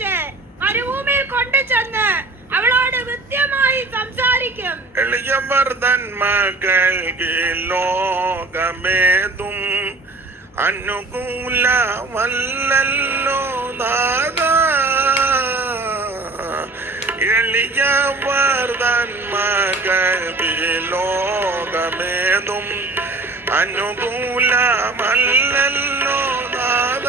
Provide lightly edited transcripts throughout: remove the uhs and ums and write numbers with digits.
പിടിച്ച് മരുഭൂമിയിൽ കൊണ്ടുചെന്ന് അവളോട് കൃത്യമായി സംസാരിക്കും. എളിയവർദ്ധൻ മകൾക്ക് ലോകമേതും അനുകൂലമല്ലല്ലോ നാഥ. എളിയവർദ്ധൻ മകൾക്ക് ലോകമേതും അനുകൂലമല്ലല്ലോ നാഥ.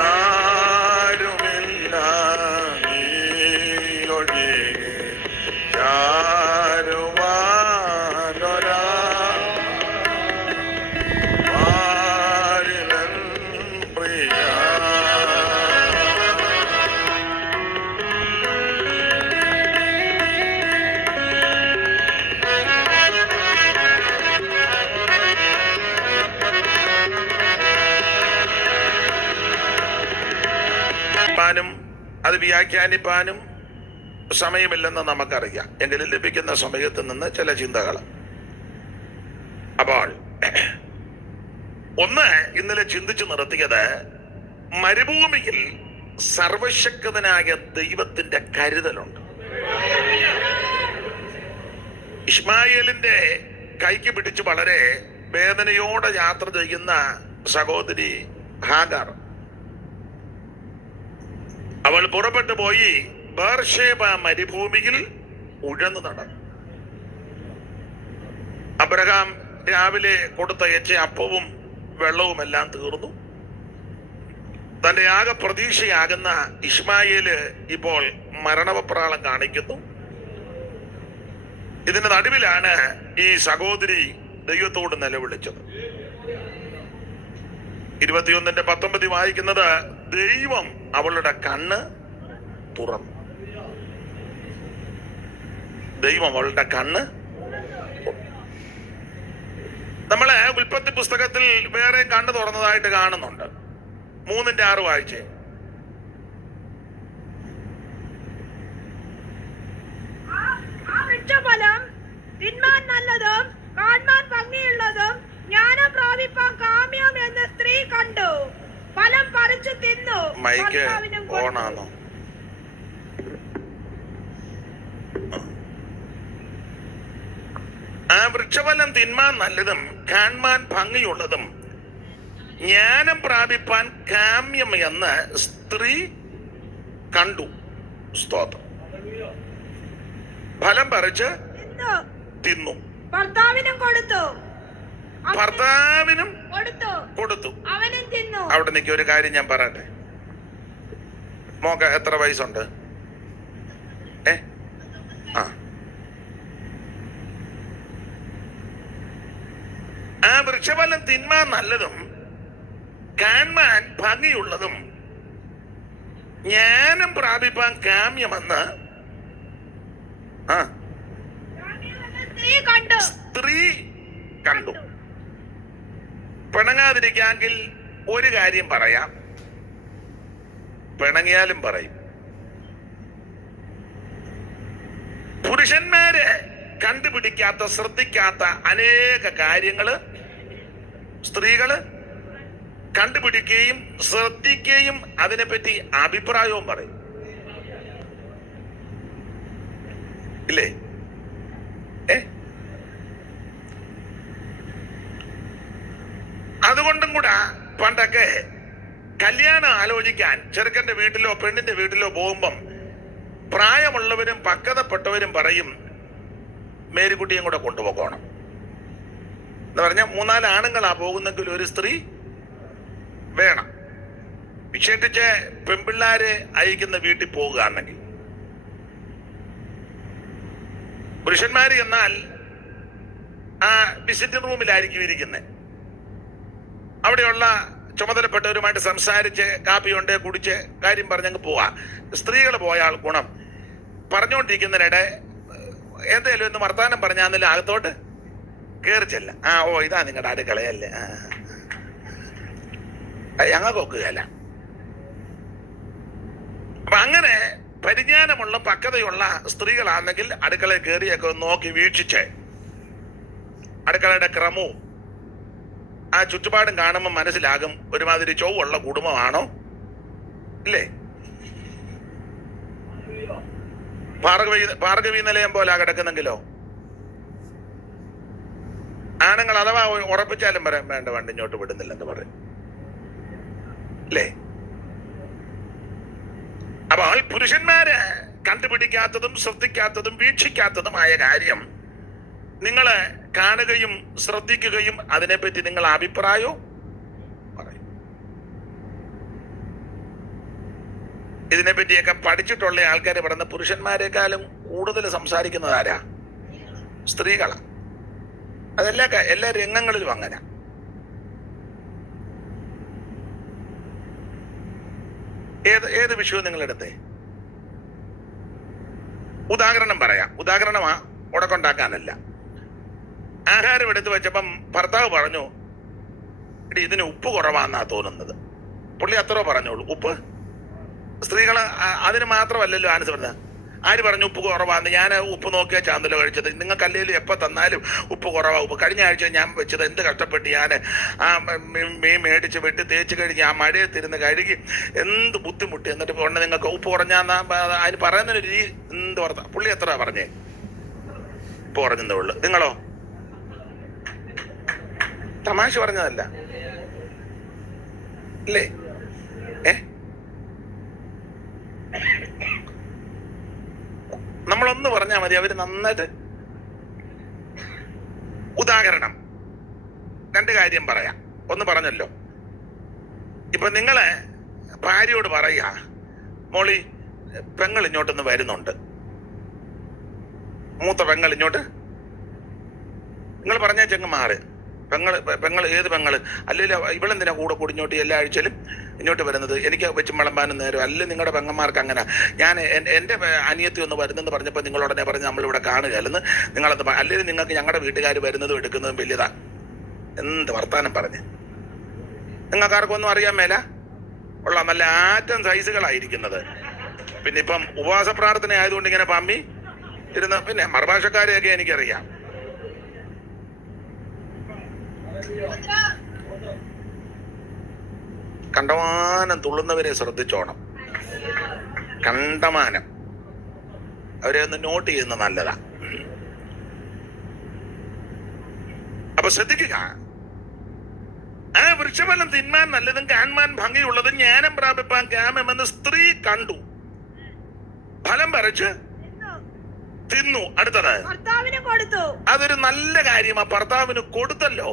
ആരുമില്ല നീയൊഴികെ ചാരുവാനൊരാ ആരിലൻ പ്രിയ. അത് വ്യാഖ്യാനിപ്പാനും സമയമില്ലെന്ന് നമുക്കറിയാം. എങ്കിലും ലഭിക്കുന്ന സമയത്ത് നിന്ന് ചില ചിന്തകൾ. അപ്പോൾ ഒന്ന് ഇന്നലെ ചിന്തിച്ചു നിർത്തിയത്, മരുഭൂമിയിൽ സർവശക്തനായ ദൈവത്തിന്റെ കരുതലുണ്ട്. ഇശ്മായേലിന്റെ കൈക്ക് പിടിച്ച് വളരെ വേദനയോടെ യാത്ര ചെയ്യുന്ന സഹോദരി ഹാഗർ, അവൾ പുറപ്പെട്ടു പോയി ബേർഷേബ മരുഭൂമിയിൽ ഉഴന്നു നടന്നു. അബ്രഹാം രാവിലെ കൊടുത്തയച്ച അപ്പവും വെള്ളവും എല്ലാം തീർന്നു. തന്റെ ആകെ പ്രതീക്ഷയാകുന്ന ഇശ്മായേല് ഇപ്പോൾ മരണവപ്രാളം കാണിക്കുന്നു. ഇതിന്റെ നടുവിലാണ് ഈ സഹോദരി ദൈവത്തോട് നിലവിളിച്ചത്. 21:19 വായിക്കുന്നത്, ദൈവം അവളുടെ കണ്ണ് തുറന്നു. ദൈവം അവളുടെ കണ്ണ്. നമ്മള് ഉൽപ്പത്തി പുസ്തകത്തിൽ വേറെ കണ്ണ് തുറന്നതായിട്ട് കാണുന്നുണ്ട്. 3:6 വായിച്ചേ. തിന്മാൻ നല്ലതും കാണാൻ ഭംഗിയുള്ളതും ജ്ഞാനം പ്രാപിപ്പാൻ കാമ്യം എന്ന് സ്ത്രീ കണ്ടു. ഫലം പറിച്ചു തിന്നു. മൈക്ക് ഓണാണോ? ആ വൃക്ഷഫലം തിന്മാൻ നല്ലതും കാണാൻ ഭംഗിയുള്ളതും ജ്ഞാനം പ്രാപിപ്പാൻ കാമ്യം എന്ന് സ്ത്രീ കണ്ടു. സ്തോത്രം. ഫലം പറിച്ച് തിന്നു. ഭർത്താവിനും കൊടുത്തു. അവനും തിന്നു. അവിടെ നിൽക്കി ഒരു കാര്യം ഞാൻ പറയട്ടെ. മോക്ക് എത്ര വയസ്സുണ്ട്? ആ വൃക്ഷഫലം തിന്മാൻ നല്ലതും കാണാൻ ഭംഗിയുള്ളതും ജ്ഞാനം പ്രാപിപ്പാൻ കാമ്യമെന്ന് സ്ത്രീ കണ്ടു. പിണങ്ങാതിരിക്കാമെങ്കിൽ ഒരു കാര്യം പറയാം, പിണങ്ങിയാലും പറയും. പുരുഷന്മാര് കണ്ടുപിടിക്കാത്ത, ശ്രദ്ധിക്കാത്ത അനേക കാര്യങ്ങള് സ്ത്രീകള് കണ്ടുപിടിക്കുകയും ശ്രദ്ധിക്കുകയും അതിനെപ്പറ്റി അഭിപ്രായവും പറയും. ഇല്ലേ? അതുകൊണ്ടും കൂടെ പണ്ടൊക്കെ കല്യാണം ആലോചിക്കാൻ ചെറുക്കന്റെ വീട്ടിലോ പെണ്ണിന്റെ വീട്ടിലോ പോകുമ്പം പ്രായമുള്ളവരും പക്വതപ്പെട്ടവരും പറയും, മേരിക്കുട്ടിയും കൂടെ കൊണ്ടുപോകണം എന്ന് പറഞ്ഞാൽ 3-4 ആണുങ്ങളാ പോകുന്നെങ്കിൽ ഒരു സ്ത്രീ വേണം. വിശേഷിച്ച് പെൺപിള്ളാരെ അയക്കുന്ന വീട്ടിൽ പോകുകയാണെങ്കിൽ. പുരുഷന്മാര് എന്നാൽ ആ വിസിറ്റിംഗ് റൂമിലായിരിക്കും ഇരിക്കുന്നത്. അവിടെയുള്ള ചുമതലപ്പെട്ടവരുമായിട്ട് സംസാരിച്ച് കാപ്പിയുണ്ട് കുടിച്ച് കാര്യം പറഞ്ഞങ്ങ് പോവാ. സ്ത്രീകൾ പോയാൽ ഗുണം, പറഞ്ഞുകൊണ്ടിരിക്കുന്നതിനിടെ എന്തായാലും ഒന്ന് വർത്താനം പറഞ്ഞാൽ അകത്തോട്ട് കയറി ചെല്ല. ഓ ഇതാ നിങ്ങളുടെ അടുക്കളയല്ലേ, ഞങ്ങൾക്ക് ഒക്കുകയല്ല. അപ്പൊ അങ്ങനെ പരിജ്ഞാനമുള്ള പക്വതയുള്ള സ്ത്രീകളാണെങ്കിൽ അടുക്കളയിൽ കയറിയൊക്കെ നോക്കി വീക്ഷിച്ച് അടുക്കളയുടെ ക്രമവും ആ ചുറ്റുപാടും കാണുമ്പോൾ മനസ്സിലാകും ഒരുമാതിരി ചൊവ്വുള്ള കുടുംബമാണോ ഇല്ലേ? ഭാർഗവി നിലയം പോലെ കിടക്കുന്നെങ്കിലോ? ആണുങ്ങൾ അഥവാ ഉറപ്പിച്ചാലും പറയാം വേണ്ട വണ്ടി ഇങ്ങോട്ട് വിടുന്നില്ലെന്ന് പറയും, അല്ലേ? അപ്പോൾ പുരുഷന്മാര് കണ്ടുപിടിക്കാത്തതും ശ്രദ്ധിക്കാത്തതും വീക്ഷിക്കാത്തതുമായ കാര്യം നിങ്ങൾ കാണുകയും ശ്രദ്ധിക്കുകയും അതിനെപ്പറ്റി നിങ്ങൾ അഭിപ്രായവും പറയും. ഇതിനെപ്പറ്റിയൊക്കെ പഠിച്ചിട്ടുള്ള ആൾക്കാർ പറയുന്ന പുരുഷന്മാരെക്കാളും കൂടുതൽ സംസാരിക്കുന്നത് ആരാ? സ്ത്രീകളാണ്. എല്ലാ രംഗങ്ങളിലും അങ്ങനെ. ഏത് വിഷയവും നിങ്ങളെടുത്തേ. ഉദാഹരണം പറയാം. ഉദാഹരണമാ ഉടക്കൊണ്ടാക്കാനല്ല. ആഹാരം എടുത്തു വെച്ചപ്പം ഭർത്താവ് പറഞ്ഞു, എടി ഇതിന് ഉപ്പ് കുറവാന്നാ തോന്നുന്നത്. പുള്ളി അത്രോ പറഞ്ഞോളൂ. ഉപ്പ് സ്ത്രീകള് അതിന് മാത്രമല്ലല്ലോ ആൻസർ പറഞ്ഞത്. ആര് പറഞ്ഞു ഉപ്പ് കുറവാന്ന്? ഞാൻ ഉപ്പ് നോക്കിയാൽ ചാന്തല കഴിച്ചത്. നിങ്ങൾക്ക് അല്ലെങ്കിലും എപ്പോൾ തന്നാലും ഉപ്പ് കുറവാ. ഉപ്പ് കഴിഞ്ഞ ആഴ്ച ഞാൻ വെച്ചത് എന്ത് കഷ്ടപ്പെട്ട് ഞാൻ ആ മീൻ മേടിച്ച് വെട്ടി തേച്ച് കഴിഞ്ഞ് ആ മഴയത്തിരുന്ന് കഴുകി എന്ത് ബുദ്ധിമുട്ടി. എന്നിട്ട് കൊണ്ട് നിങ്ങൾക്ക് ഉപ്പ് കുറഞ്ഞാന്നാ അതിന് പറയുന്നൊരു രീതി എന്ത് വർത്ത. പുള്ളി എത്ര പറഞ്ഞേ? ഉപ്പ് കുറഞ്ഞതേ ഉള്ളു. നിങ്ങളോ? തമാശ പറഞ്ഞതല്ല അല്ലേ? നമ്മളൊന്ന് പറഞ്ഞാൽ മതി, അവര് നന്നായിട്ട്. ഉദാഹരണം 2 കാര്യം പറയാം. ഒന്ന് പറഞ്ഞല്ലോ. ഇപ്പൊ നിങ്ങള് ഭാര്യയോട് പറയാ, മോളി പെങ്ങൾ ഇങ്ങോട്ടൊന്ന് വരുന്നുണ്ട്, മൂത്ത പെങ്ങൾ ഇങ്ങോട്ട്. നിങ്ങൾ പറഞ്ഞ ചെങ്ങ് മാറ്. പെങ്ങൾ ഏത് പെങ്ങള്? അല്ലെങ്കിൽ ഇവളെന്തിനാ കൂടെ കൂടിഞ്ഞോട്ട് എല്ലാ ആഴ്ചയിലും ഇങ്ങോട്ട് വരുന്നത്? എനിക്ക് വെച്ച് വിളമ്പാനും നേരം അല്ല. നിങ്ങളുടെ പെങ്ങന്മാർക്ക് അങ്ങനെ. ഞാൻ എൻ്റെ അനിയത്തി ഒന്ന് വരുന്നെന്ന് പറഞ്ഞപ്പോൾ നിങ്ങളുടനെ പറഞ്ഞ് നമ്മളിവിടെ കാണുകയല്ലെന്ന് നിങ്ങളത്. അല്ലെങ്കിൽ നിങ്ങൾക്ക് ഞങ്ങളുടെ വീട്ടുകാർ വരുന്നതും എടുക്കുന്നതും വലിയതാ. എന്ത് വർത്താനം പറഞ്ഞ് നിങ്ങൾക്കാർക്കൊന്നും അറിയാൻ മേല. ഉള്ള നല്ല ആറ്റം സൈസുകളായിരിക്കുന്നത്. പിന്നെ ഇപ്പം ഉപവാസ പ്രാർത്ഥന ആയതുകൊണ്ട് ഇങ്ങനെ പമ്മി ഇരുന്ന്. പിന്നെ മറുഭാഷക്കാരെയൊക്കെ എനിക്കറിയാം. കണ്ടമാനം തുള്ളുന്നവരെ ശ്രദ്ധിച്ചോണം. കണ്ടമാനം അവരെ ഒന്ന് നോട്ട് ചെയ്യുന്നത് നല്ലതാ. അപ്പൊ ശ്രദ്ധിക്കുക. ആ വൃക്ഷഫലം തിന്മാൻ നല്ലതും കാണാൻ ഭംഗിയുള്ളതും ജ്ഞാനം പ്രാപിപ്പാൻ കാമ്യമെന്ന് സ്ത്രീ കണ്ടു, ഫലം പറിച്ച് തിന്നു. അടുത്തത് ഭർത്താവിന് കൊടുത്തു. അതൊരു നല്ല കാര്യമാ. ഭർത്താവിന് കൊടുത്തല്ലോ,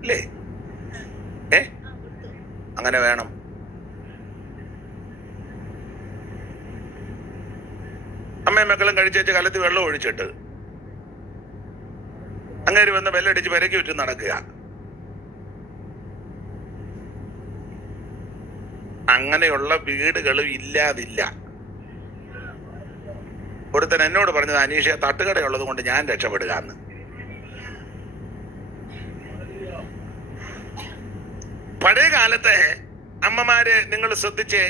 അല്ലേ? അങ്ങനെ വേണം. അമ്മയും മക്കളും കഴിച്ചേച്ച് കലത്ത് വെള്ളം ഒഴിച്ചിട്ട് അങ്ങേര് വന്ന് ബെല്ലടിച്ച് പെരക്കി വിറ്റ് നടക്കുക. അങ്ങനെയുള്ള വീടുകളും ഇല്ലാതില്ല. ഒരുത്തൻ എന്നോട് പറഞ്ഞത്, അനീഷ തട്ടുകടയുള്ളത് കൊണ്ട് ഞാൻ രക്ഷപ്പെടുക എന്ന്. പഴയ കാലത്തെ അമ്മമാര് നിങ്ങൾ ശ്രദ്ധിച്ച്,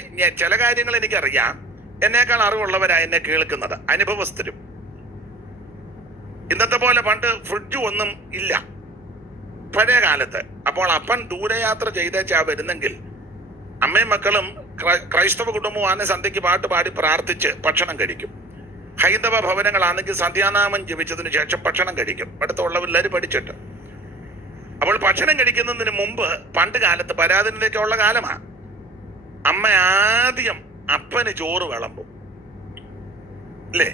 ചില കാര്യങ്ങൾ എനിക്കറിയാം. എന്നേക്കാൾ അറിവുള്ളവരാ എന്നെ കേൾക്കുന്നത്, അനുഭവസ്ഥരും. ഇന്നത്തെ പോലെ പണ്ട് ഫ്രിഡ്ജ് ഒന്നും ഇല്ല പഴയ കാലത്ത്. അപ്പോൾ അപ്പൻ ദൂരയാത്ര ചെയ്തേച്ചാ വരുന്നെങ്കിൽ അമ്മയും മക്കളും ക്രൈസ്തവ കുടുംബമാണ് സന്ധ്യയ്ക്ക് പാട്ട് പാടി പ്രാർത്ഥിച്ച് ഭക്ഷണം കഴിക്കും. ഹൈന്ദവ ഭവനങ്ങളാണെങ്കിൽ സന്ധ്യാനാമം ജപിച്ചതിന് ശേഷം ഭക്ഷണം കഴിക്കും, അടുത്തുള്ള പിള്ളേർ പഠിച്ചിട്ട്. അപ്പോൾ ഭക്ഷണം കഴിക്കുന്നതിന് മുമ്പ് പണ്ട് കാലത്ത് പരാതിനിലേക്കുള്ള കാലമാണ്. അമ്മ ആദ്യം അപ്പന് ചോറ് വിളമ്പും, അല്ലേ?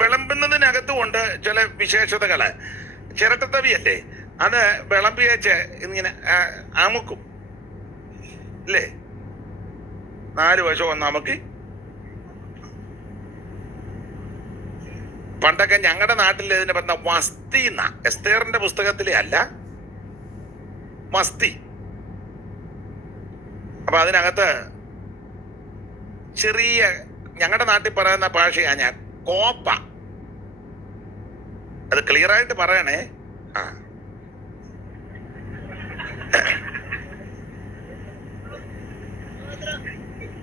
വിളമ്പുന്നതിനകത്ത് കൊണ്ട് ചില വിശേഷതകള്. ചിരട്ടത്തവിയല്ലേ, അത് വിളമ്പിയേച്ച് ഇങ്ങനെ അമുക്കും, അല്ലേ? 4 വശവും ഒന്ന് അമുക്കി. പണ്ടൊക്കെ ഞങ്ങളുടെ നാട്ടിൽ ഇതിനെ പറഞ്ഞ വസ്തി എന്നാ. എസ്തേറിന്റെ പുസ്തകത്തിലെ അല്ല, മസ്തി. അപ്പൊ അതിനകത്ത് ചെറിയ, ഞങ്ങളുടെ നാട്ടിൽ പറയുന്ന ഭാഷയാ ഞാൻ, കോപ്പ. അത് ക്ലിയർ ആയിട്ട് പറയണേ.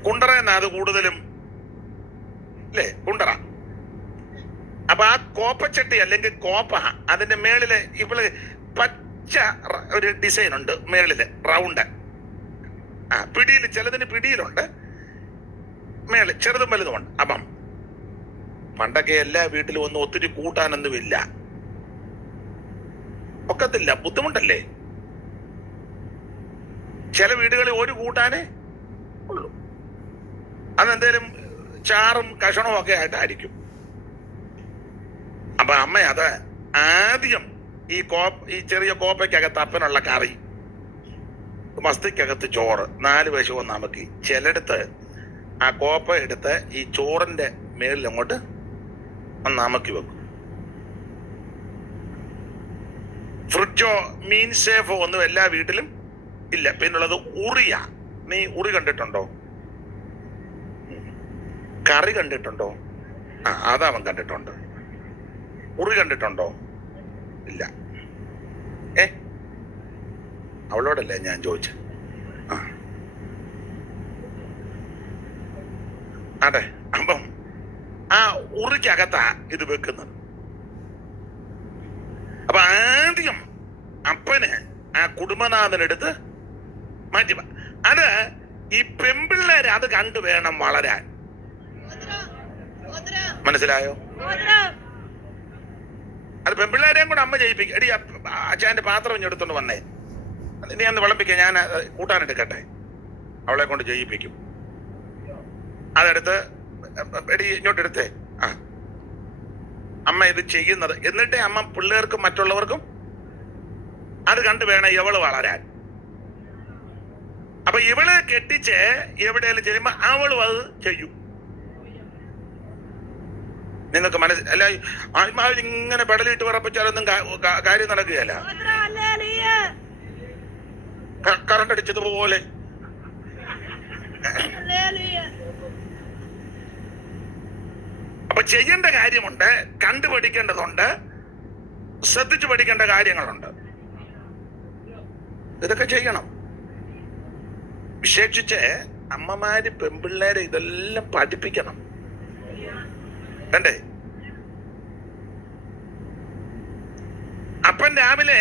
കുണ്ടറ എന്നാ അത് കൂടുതലും, അല്ലേ? കുണ്ടറ. അപ്പൊ ആ കോപ്പച്ചട്ടി അല്ലെങ്കിൽ കോപ്പ, അതിന്റെ മേളില് ഇവള് പച്ച ഒരു ഡിസൈൻ ഉണ്ട് മേളില്, റൗണ്ട്. പിടിയിൽ, ചിലതിന് പിടിയിലുണ്ട്, മേളിൽ ചെറുതും വലുതുമുണ്ട്. അപ്പം പണ്ടൊക്കെ എല്ലാ വീട്ടിലും ഒന്നും ഒത്തിരി കൂട്ടാനൊന്നുമില്ല, ഒക്കത്തില്ല, ബുദ്ധിമുട്ടല്ലേ. ചില വീടുകളിൽ ഒരു കൂട്ടാനേ ഉള്ളൂ, അതെന്തേലും ചാറും കഷണവും ഒക്കെ ആയിട്ടായിരിക്കും. അപ്പൊ അമ്മ അത് ആദ്യം ഈ ചെറിയ കോപ്പയ്ക്കകത്ത് അപ്പനുള്ള കറി, മസ്തിക്കകത്ത് ചോറ്, 4 വശവും നമുക്ക് ചിലടത്ത് ആ കോപ്പ എടുത്ത് ഈ ചോറിന്റെ മേളിൽ അങ്ങോട്ട് നമക്കി വെക്കും. ഫ്രിഡ്ജോ മീൻ സേഫോ ഒന്നും എല്ലാ വീട്ടിലും ഇല്ല. പിന്നുള്ളത് ഉറിയ. നീ ഉറി കണ്ടിട്ടുണ്ടോ? കറി കണ്ടിട്ടുണ്ടോ? അതവൻ കണ്ടിട്ടുണ്ട്. ഉറി കണ്ടിട്ടുണ്ടോ? ഇല്ല. അവളോടല്ലേ ഞാൻ ചോദിച്ചത്. അതെ, അപ്പം ആ ഉറിക്കകത്താ ഇത് വെക്കുന്നത്. അപ്പൊ ആദ്യം അപ്പന് ആ കുടുംബനാഥനെടുത്ത് മാറ്റി. അത് ഈ പെമ്പിള്ളേര് അത് കണ്ടു വേണം വളരാൻ. മനസ്സിലായോ? അത് പെമ്പിള്ളേരെയും കൂടെ അമ്മ ചെയ്യിപ്പിക്കും. എടി അച്ഛൻ്റെ പാത്രം ഇഞ്ഞെടുത്തോണ്ട് വന്നേ, നീ അന്ന് വിളമ്പിക്ക, ഞാൻ കൂട്ടാനെടുക്കട്ടെ. അവളെ കൊണ്ട് ചെയ്യിപ്പിക്കും. അതെടുത്ത് എടി ഇങ്ങോട്ടെടുത്തേ. അമ്മ ഇത് ചെയ്യുന്നത്. എന്നിട്ടേ അമ്മ പിള്ളേർക്കും മറ്റുള്ളവർക്കും അത് കണ്ടു വേണം ഇവള് വളരാൻ. അപ്പൊ ഇവളെ കെട്ടിച്ച് എവിടെയെങ്കിലും ചെയ്യുമ്പോ അവളും അത് ചെയ്യും. നിങ്ങൾക്ക് അല്ല, ആത്മാവിൽ ഇങ്ങനെ പെടലിട്ട് വിറപ്പിച്ചാലൊന്നും കാര്യം നടക്കുകയല്ല. കറണ്ട് അടിച്ചതുപോലെ. അപ്പൊ ചെയ്യേണ്ട കാര്യമുണ്ട്, കണ്ടുപഠിക്കേണ്ടതുണ്ട്, ശ്രദ്ധിച്ചു പഠിക്കേണ്ട കാര്യങ്ങളുണ്ട്. ഇതൊക്കെ ചെയ്യണം. വിശേഷിച്ച് അമ്മമാര് പെൺപിള്ളേരെ ഇതെല്ലാം പഠിപ്പിക്കണം. വേണ്ടേ? അപ്പൻ രാവിലെ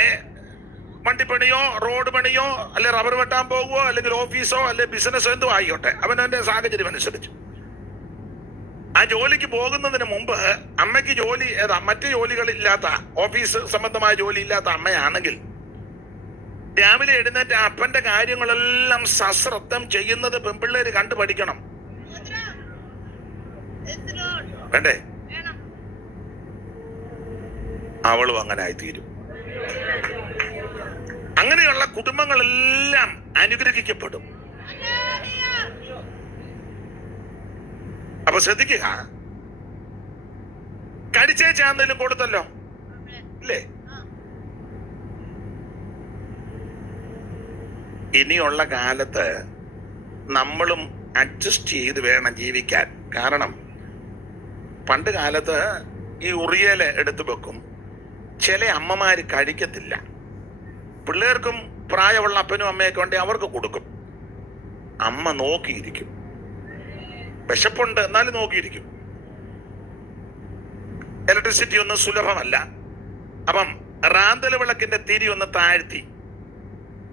വണ്ടിപ്പണിയോ റോഡ് പണിയോ അല്ലെ റബ്ബർ വെട്ടാൻ പോകുവോ അല്ലെങ്കിൽ ഓഫീസോ അല്ലെ ബിസിനസ്സോ എന്തോ ആയിക്കോട്ടെ, അവനവന്റെ സാഹചര്യം അനുസരിച്ച് ആ ജോലിക്ക് പോകുന്നതിന് മുമ്പ് അമ്മയ്ക്ക് ജോലി മറ്റു ജോലികളില്ലാത്ത, ഓഫീസ് സംബന്ധമായ ജോലി ഇല്ലാത്ത അമ്മയാണെങ്കിൽ രാവിലെ എഴുന്നേറ്റ് അപ്പന്റെ കാര്യങ്ങളെല്ലാം സശ്രദ്ധം ചെയ്യുന്നത് പെൺപിള്ളേര് കണ്ടു പഠിക്കണം. വേണ്ടേ? അവളും അങ്ങനെ ആയിത്തീരും. അങ്ങനെയുള്ള കുടുംബങ്ങളെല്ലാം അനുഗ്രഹിക്കപ്പെടും. അപ്പൊ ശ്രദ്ധിക്കുക, കടിച്ചേച്ചാന്തേലും കൊടുത്തല്ലോ ഇല്ലേ? ഇനിയുള്ള കാലത്ത് നമ്മളും അഡ്ജസ്റ്റ് ചെയ്ത് വേണം ജീവിക്കാൻ. കാരണം പണ്ട് കാലത്ത് ഈ ഉറിയല് എടുത്തു വെക്കും, ചില അമ്മമാര് കഴിക്കത്തില്ല. പിള്ളേർക്കും പ്രായമുള്ള അപ്പനും അമ്മയൊക്കെ ഉണ്ടെങ്കിൽ അവർക്ക് കൊടുക്കും. അമ്മ നോക്കിയിരിക്കും. വിശപ്പുണ്ട് എന്നാലും നോക്കിയിരിക്കും. ഇലക്ട്രിസിറ്റി ഒന്നും സുലഭമല്ല. അപ്പം റാന്തൽ വിളക്കിന്റെ തിരി ഒന്ന് താഴ്ത്തി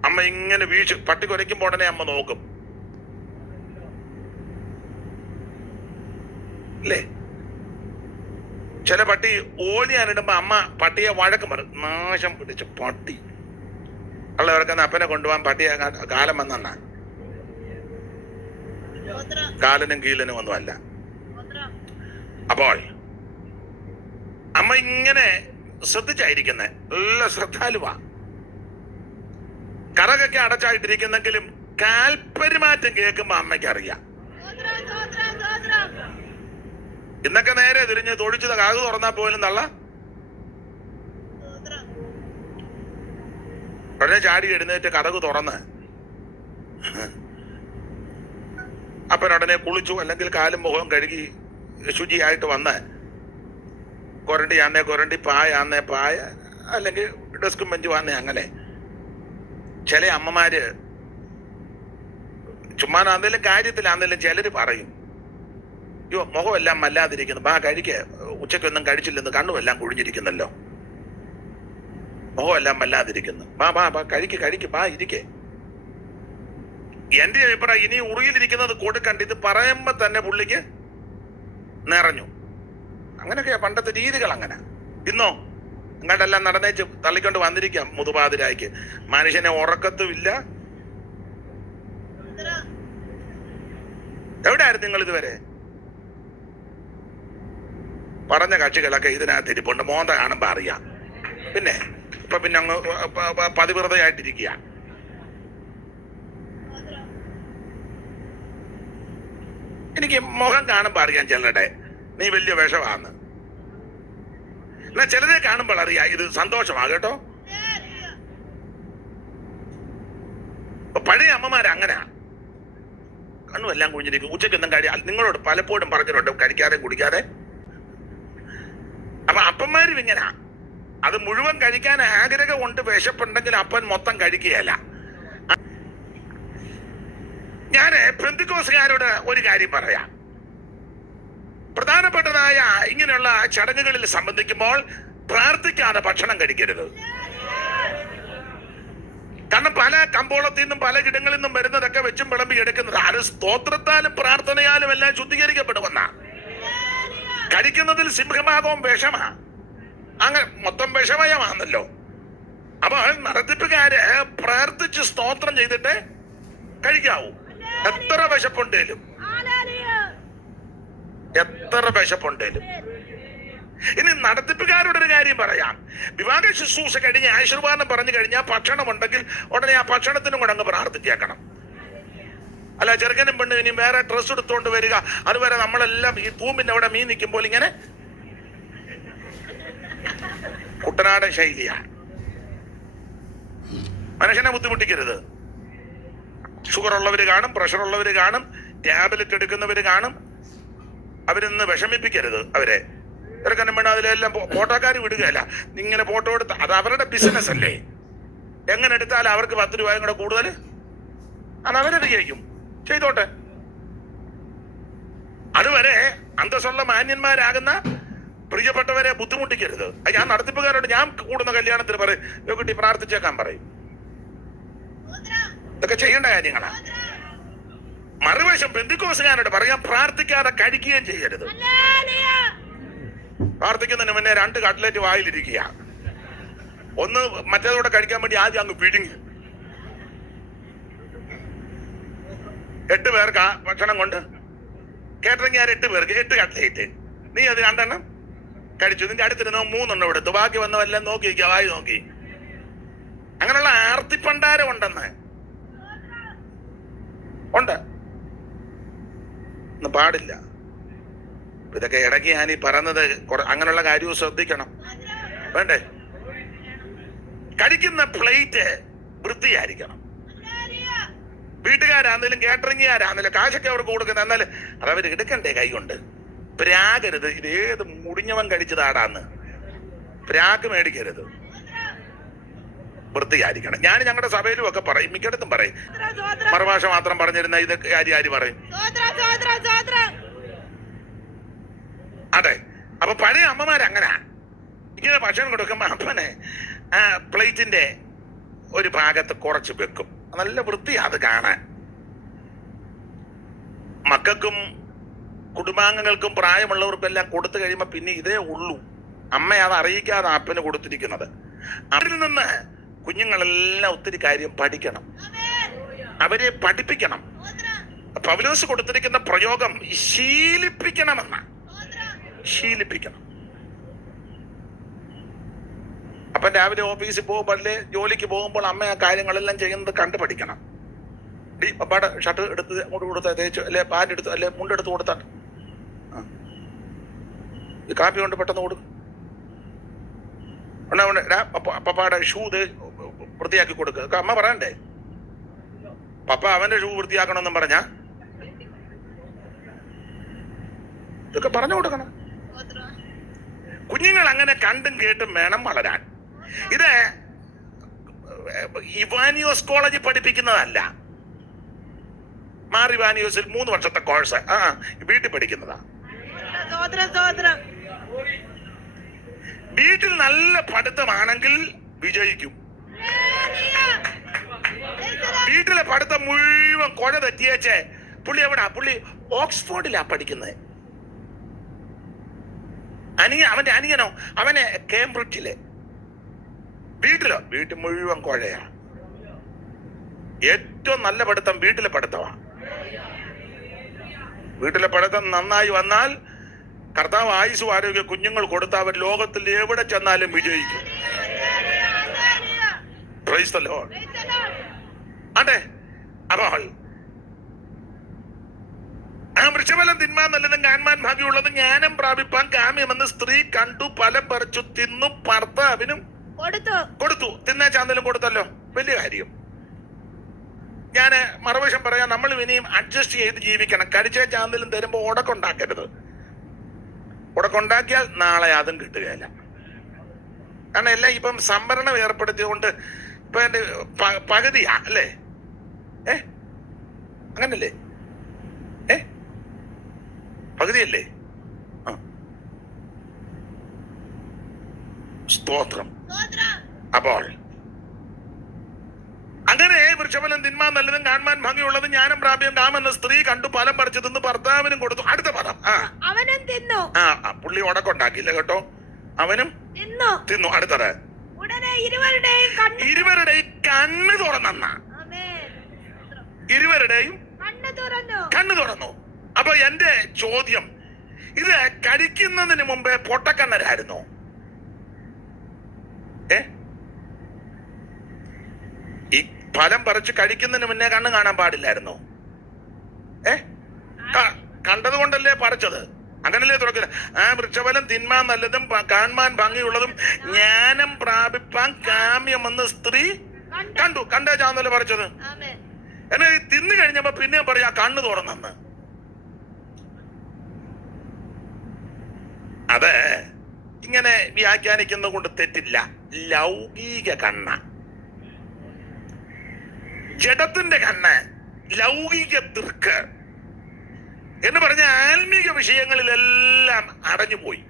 അമ്മ ഇങ്ങനെ വീഴ്ച, പട്ടി കുരയ്ക്കുമ്പോ ഉടനെ അമ്മ നോക്കും അല്ലേ? ചില പട്ടി ഓലിയാനിടുമ്പോ അമ്മ പട്ടിയെ വഴക്കം പറയും, നാശം പിടിച്ച പട്ടി. ഉള്ളവർക്കെന്ന് അപ്പനെ കൊണ്ടുപോകാൻ പട്ടിയെ കാലം വന്നാ, കാലനും കീലനും ഒന്നും അല്ല. അപ്പോൾ അമ്മ ഇങ്ങനെ ശ്രദ്ധിച്ചായിരിക്കുന്നേ, നല്ല ശ്രദ്ധാലുവാ. കറകൊക്കെ അടച്ചായിട്ടിരിക്കുന്നെങ്കിലും കാൽപെരുമാറ്റം കേൾക്കുമ്പോ അമ്മയ്ക്ക് അറിയാം. ഇന്നൊക്കെ നേരെ തിരിഞ്ഞ് തൊഴിച്ചത് കാകു തുറന്നാ പോലും തള്ള ഉടനെ ചാടി എഴുന്നേറ്റ് കഥകു തുറന്ന് അപ്പനുടനെ കുളിച്ചു, അല്ലെങ്കിൽ കാലും മുഖവും കഴുകി ശുചിയായിട്ട് വന്ന് കൊരണ്ടി ആന്നേ കൊരണ്ടി, പായ ആന്നേ പായ, അല്ലെങ്കിൽ ഡെസ്കും ബെഞ്ചും ആന്നേ. അങ്ങനെ ചില അമ്മമാര് ചുമ്മാ ആന്നേലും കാര്യത്തിലാന്നേലും ചിലര് പറയും, അയ്യോ മുഖമെല്ലാം മല്ലാതിരിക്കുന്നു, ബാ കഴിക്ക്, ഉച്ചക്കൊന്നും കഴിച്ചില്ലെന്ന്, കണ്ണുമെല്ലാം കുഴിഞ്ഞിരിക്കുന്നല്ലോ, മുഖമെല്ലാം മല്ലാതിരിക്കുന്നു, ബാ ബാ ബാ കഴിക്ക് കഴിക്ക്, ബാ ഇരിക്കേ. എന്റെ അഭിപ്രായം ഇനി ഉറിയിലിരിക്കുന്നത് കൊടുക്കണ്ട, ഇത് പറയുമ്പോ തന്നെ പുള്ളിക്ക് നിറഞ്ഞു. അങ്ങനെയൊക്കെയാ പണ്ടത്തെ രീതികൾ. അങ്ങനെ ഇന്നോ ഇങ്ങോട്ടെല്ലാം നടന്നേച്ച് തള്ളിക്കൊണ്ട് വന്നിരിക്കാം മുതുപാതിരായ്ക്ക്. മനുഷ്യനെ ഉറക്കത്തുമില്ല. എവിടെയായിരുന്നു നിങ്ങൾ ഇതുവരെ? പറഞ്ഞ കക്ഷികളൊക്കെ ഇതിനകത്ത് ഇരിപ്പുണ്ട്. മോന്ത കാണുമ്പോ അറിയാം. പിന്നെ ഇപ്പൊ പിന്നെ അങ്ങ് പതിവ്രതയായിട്ടിരിക്കുക. എനിക്ക് മുഖം കാണുമ്പോ അറിയാം ചിലരുടെ നീ വലിയ വിഷമാന്ന്. എന്നാ ചിലരെ കാണുമ്പോൾ അറിയാം ഇത് സന്തോഷമാ കേട്ടോ. പഴയ അമ്മമാര് അങ്ങനെ കണ്ണുമെല്ലാം കുഞ്ഞിരിക്കും. ഉച്ചയ്ക്കൊന്നും നിങ്ങളോട് പലപ്പോഴും പറഞ്ഞിട്ടുണ്ട് കഴിക്കാതെ കുടിക്കാതെ. അപ്പൊ അപ്പന്മാരും ഇങ്ങനെ അത് മുഴുവൻ കഴിക്കാൻ ആഗ്രഹം കൊണ്ട് വിശപ്പുണ്ടെങ്കിൽ അപ്പൻ മൊത്തം കഴിക്കുകയല്ല. ഞാന് പെന്തിക്കോസുകാരോട് ഒരു കാര്യം പറയാം. പ്രധാനപ്പെട്ടതായ ഇങ്ങനെയുള്ള ചടങ്ങുകളിൽ സംബന്ധിക്കുമ്പോൾ പ്രാർത്ഥിക്കാതെ ഭക്ഷണം കഴിക്കരുത്. കാരണം പല കമ്പോളത്തിൽ നിന്നും പല ഇടങ്ങളിൽ നിന്നും വരുന്നതൊക്കെ വെച്ചും വിളമ്പി എടുക്കുന്നത് അത് സ്തോത്രത്താലും പ്രാർത്ഥനയാലും എല്ലാം ശുദ്ധീകരിക്കപ്പെടുമെന്ന. കഴിക്കുന്നതിൽ സിംഹഭാഗവും വിഷമാ. അങ്ങനെ മൊത്തം വിഷമയമാണല്ലോ. അപ്പൊ നടത്തിപ്പുകാര് പ്രാർത്ഥിച്ച് സ്തോത്രം ചെയ്തിട്ട് കഴിക്കാവൂ. എത്ര വിശപ്പുണ്ടേലും എത്ര വിശപ്പുണ്ടേലും. ഇനി നടത്തിപ്പുകാരുടെ ഒരു കാര്യം പറയാം. വിവാഹ ശുശ്രൂഷ കഴിഞ്ഞ് ആശീർവാദം പറഞ്ഞു കഴിഞ്ഞാൽ ഭക്ഷണം ഉണ്ടെങ്കിൽ ഉടനെ ആ ഭക്ഷണത്തിനും കൂടെ അങ്ങ് പ്രാർത്ഥിച്ചേക്കണം. അല്ല ചെറുക്കനും പെണ്ണും ഇനി വേറെ ഡ്രസ് എടുത്തോണ്ട് വരിക. അതുവരെ നമ്മളെല്ലാം ഈ തൂമ്പിന്റെ അവിടെ മീൻ നിൽക്കുമ്പോൾ ഇങ്ങനെ കുട്ടനാടൻ ശൈലിയാ. മനുഷ്യനെ ബുദ്ധിമുട്ടിക്കരുത്. ഷുഗർ ഉള്ളവര് കാണും, പ്രഷർ ഉള്ളവര് കാണും, ടാബ്ലറ്റ് എടുക്കുന്നവര് കാണും. അവരിന്ന് വിഷമിപ്പിക്കരുത് അവരെ. ചെറുക്കനും പെണ്ണും അതിലെല്ലാം ഫോട്ടോക്കാർ വിടുകയല്ല. ഇങ്ങനെ ഫോട്ടോ എടുത്ത് അത് അവരുടെ ബിസിനസ് അല്ലേ. എങ്ങനെ എടുത്താലും അവർക്ക് 10 രൂപയും കൂടെ കൂടുതൽ അത് അവരത് ചെയ്യും. ചെയ്തോട്ടെ. അതുവരെ അന്തസ്സുള്ള മാന്യന്മാരാകുന്ന പ്രിയപ്പെട്ടവരെ ബുദ്ധിമുട്ടിക്കരുത്. ഞാൻ നടത്തിപ്പുകാരോട് ഞാൻ കൂടുന്ന കല്യാണത്തിന് പറയും കുട്ടി പ്രാർത്ഥിച്ചേക്കാൻ പറയും. ഇതൊക്കെ ചെയ്യേണ്ട കാര്യങ്ങളാ. മറുവശം പെന്തിക്കോസുകാരോട് പറയാം പ്രാർത്ഥിക്കാതെ കഴിക്കുകയും ചെയ്യരുത്. പ്രാർത്ഥിക്കുന്നതിന് മുന്നേ 2 കട്ട്ലറ്റ് വായിലിരിക്കുക. ഒന്ന് മറ്റേതോടെ കഴിക്കാൻ വേണ്ടി ആദ്യം അങ്ങ് പിഴുങ്ങി. 8 പേർക്ക് ഭക്ഷണം കൊണ്ട് കേട്ടറിങ് 8 പേർക്ക് 8 കട്ട്ലേറ്റ്. നീ അത് 2 എണ്ണം കഴിച്ചു. നിന്റെ അടുത്തിരുന്ന 3 എണ്ണം എടുത്തു. ബാക്കി വന്നവെല്ലാം നോക്കി വയ്ക്കുക, വായി നോക്കി. അങ്ങനെയുള്ള ആർത്തിപ്പണ്ടാരം ഉണ്ടെന്ന് ഉണ്ട്. ഒന്നും പാടില്ല. ഇതൊക്കെ ഇടയ്ക്ക് ഞാൻ ഈ പറയുന്നത് അങ്ങനെയുള്ള കാര്യവും ശ്രദ്ധിക്കണം. വേണ്ടേ? കഴിക്കുന്ന പ്ലേറ്റ് വൃത്തിയായിരിക്കണം. വീട്ടുകാരാണെങ്കിലും കേറ്ററിംഗുകാരാണെങ്കിലും കാശൊക്കെ അവർക്ക് കൊടുക്കുന്നത്. എന്നാലും അതവർ എടുക്കണ്ടേ കൈ കൊണ്ട്. പ്രാകരുത്. ഇത് ഏത് മുടിഞ്ഞവൻ കഴിച്ചതാടാന്ന് പ്രാഗ് മേടിക്കരുത്. വൃത്തിയായിരിക്കണം. ഞാൻ ഞങ്ങളുടെ സഭയിലും ഒക്കെ പറയും, മിക്കടത്തും പറയും. മറുഭാഷ മാത്രം പറഞ്ഞിരുന്ന ഇത് ആര് പറയും. അതെ. അപ്പൊ പഴയ അമ്മമാരങ്ങനെ ഇങ്ങനെ ഭക്ഷണം കൊടുക്കുമ്പോ അപ്പനെ ആ പ്ലേറ്റിന്റെ ഒരു ഭാഗത്ത് കുറച്ച് വെക്കും. നല്ല വൃത്തിയാ അത് കാണാൻ. മക്കൾക്കും കുടുംബാംഗങ്ങൾക്കും പ്രായമുള്ളവർക്കും എല്ലാം കൊടുത്തു കഴിയുമ്പോ പിന്നെ ഇതേ ഉള്ളൂ. അമ്മ അത് അറിയിക്കാതെ അപ്പന് കൊടുത്തിരിക്കുന്നത്. അവരിൽ നിന്ന് കുഞ്ഞുങ്ങളെല്ലാം ഒത്തിരി കാര്യം പഠിക്കണം. അവരെ പഠിപ്പിക്കണം. പൗലോസ് കൊടുത്തിരിക്കുന്ന പ്രയോഗം ശീലിപ്പിക്കണമെന്ന. ശീലിപ്പിക്കണം. അപ്പൻ രാവിലെ ഓഫീസിൽ പോകുമ്പോൾ അല്ലെ ജോലിക്ക് പോകുമ്പോൾ അമ്മ ആ കാര്യങ്ങളെല്ലാം ചെയ്യുന്നത് കണ്ടു പഠിക്കണം. പപ്പാടെ ഷർട്ട് എടുത്ത് അങ്ങോട്ട് കൊടുത്താൽ തേച്ചു, അല്ലെ പാൻറ് എടുത്ത്, അല്ലെ മുണ്ടെടുത്ത് കൊടുത്താണ് ഈ കാപ്പി കൊണ്ട് പെട്ടെന്ന് കൊടുക്കും. പപ്പാടെ ഷൂ വൃത്തിയാക്കി കൊടുക്കുക. അമ്മ പറയണ്ടേ പപ്പ അവന്റെ ഷൂ വൃത്തിയാക്കണമെന്നും പറഞ്ഞ ഇതൊക്കെ പറഞ്ഞു കൊടുക്കണം. കുഞ്ഞുങ്ങൾ അങ്ങനെ കണ്ടും കേട്ടും വേണം വളരാൻ. ഇത് ഇവാനിയോസ് കോളേജിൽ പഠിപ്പിക്കുന്നതല്ല. മാർ ഇവാനിയോസിൽ 3 വർഷത്തെ കോഴ്സ് വീട്ടിൽ പഠിക്കുന്നതാ. വീട്ടിൽ നല്ല പഠിത്തമാണെങ്കിൽ വിജയിക്കും. വീട്ടിലെ പഠിത്തം മുഴുവൻ കുഴ തെറ്റിയേച്ചേ. പുള്ളി എവിടാ? പുള്ളി ഓക്സ്ഫോർഡിലാ പഠിക്കുന്നത്. അവന്റെ അനിയനോ അവനെ കേംബ്രിഡ്ജിലെ. വീട്ടിൽ മുഴുവൻ കുഴയാ. ഏറ്റവും നല്ല പഠിത്തം വീട്ടിലെ പഠിത്തമാണ്. വീട്ടിലെ പഠിത്തം നന്നായി വന്നാൽ കർത്താവ് ആയുസ്സും ആരോഗ്യ കുഞ്ഞുങ്ങൾ കൊടുത്ത അവർ ലോകത്തിൽ എവിടെ ചെന്നാലും വിജയിക്കും. Praise the Lord. അതെ, അപ്പോൾ ആ വൃക്ഷഫലം തിന്മാൻ നല്ലതും കാൺമാൻ ഭാഗ്യമുള്ളതും ജ്ഞാനം പ്രാപിപ്പാൻ കാമ്യമെന്ന് സ്ത്രീ കണ്ടു, ഫലം പറിച്ചു തിന്നു, ഭർത്താവിനും കൊടുത്തു. തിന്നാ ചാന്തലും കൊടുത്തല്ലോ, വലിയ കാര്യം. ഞാന് മറുവശം പറയാം, നമ്മൾ ഇനിയും അഡ്ജസ്റ്റ് ചെയ്ത് ജീവിക്കണം. കടിച്ച ചാന്തലും തരുമ്പോ ഉടക്കുണ്ടാക്കരുത്. ഉടക്കുണ്ടാക്കിയാൽ നാളെ അതും കിട്ടുകയില്ല. കാരണം എല്ലാം ഇപ്പം സംഭരണം ഏർപ്പെടുത്തിയതുകൊണ്ട് ഇപ്പൊ എന്റെ പകുതിയാ അല്ലേ? അങ്ങനല്ലേ? പകുതിയല്ലേ? സ്തോത്രം. അപ്പോൾ അങ്ങനെ വൃക്ഷഫലം തിന്മാൻ നല്ലതും കാൺമാൻ ഭംഗിയുള്ളതും ജ്ഞാനം പ്രാപ്യം കാമെന്ന സ്ത്രീ കണ്ടു, ഫലം പറിച്ചു തിന്ന് ഭർത്താവിനും കൊടുത്തു. അടുത്ത പദം അവനും തിന്നു. പുള്ളി ഉടക്കുണ്ടാക്കിയില്ല കേട്ടോ, അവനും തിന്നു. അടുത്തത് ഉടനെ ഇരുവരുടെയും കണ്ണ് തുറന്ന. ഇരുവരുടെയും കണ്ണ് തുറന്നു. അപ്പൊ എന്റെ ചോദ്യം, ഇത് കഴിക്കുന്നതിന് മുമ്പേ പൊട്ടക്കണ്ണരായിരുന്നു? ഈ ഫലം പറിച്ച് കഴിക്കുന്നതിന് മുന്നേ കണ്ണ് കാണാൻ പാടില്ലായിരുന്നു? കണ്ടത് കൊണ്ടല്ലേ പറിച്ചത്? അങ്ങനല്ലേ തുറക്കില്ല? ആ വൃക്ഷഫലം തിന്മാൻ നല്ലതും കാൺമാൻ ഭംഗിയുള്ളതും ജ്ഞാനം പ്രാപിപ്പാൻ കാമ്യമെന്ന് സ്ത്രീ കണ്ടു. കണ്ടേ ചാന്നല്ലേ പറിച്ചത്? എന്നെ തിന്നു കഴിഞ്ഞപ്പോ പിന്നെയും പറയാ കണ്ണ് തുറന്നെന്ന്. അത് ഇങ്ങനെ വ്യാഖ്യാനിക്കുന്നത് കൊണ്ട് തെറ്റില്ല. ലൗകിക കണ്ണ, ജഡത്തിന്റെ കണ്ണ്, ലൗകിക ദൃക്ക് എന്ന് പറഞ്ഞ ആത്മീക വിഷയങ്ങളിലെല്ലാം അടഞ്ഞുപോയി.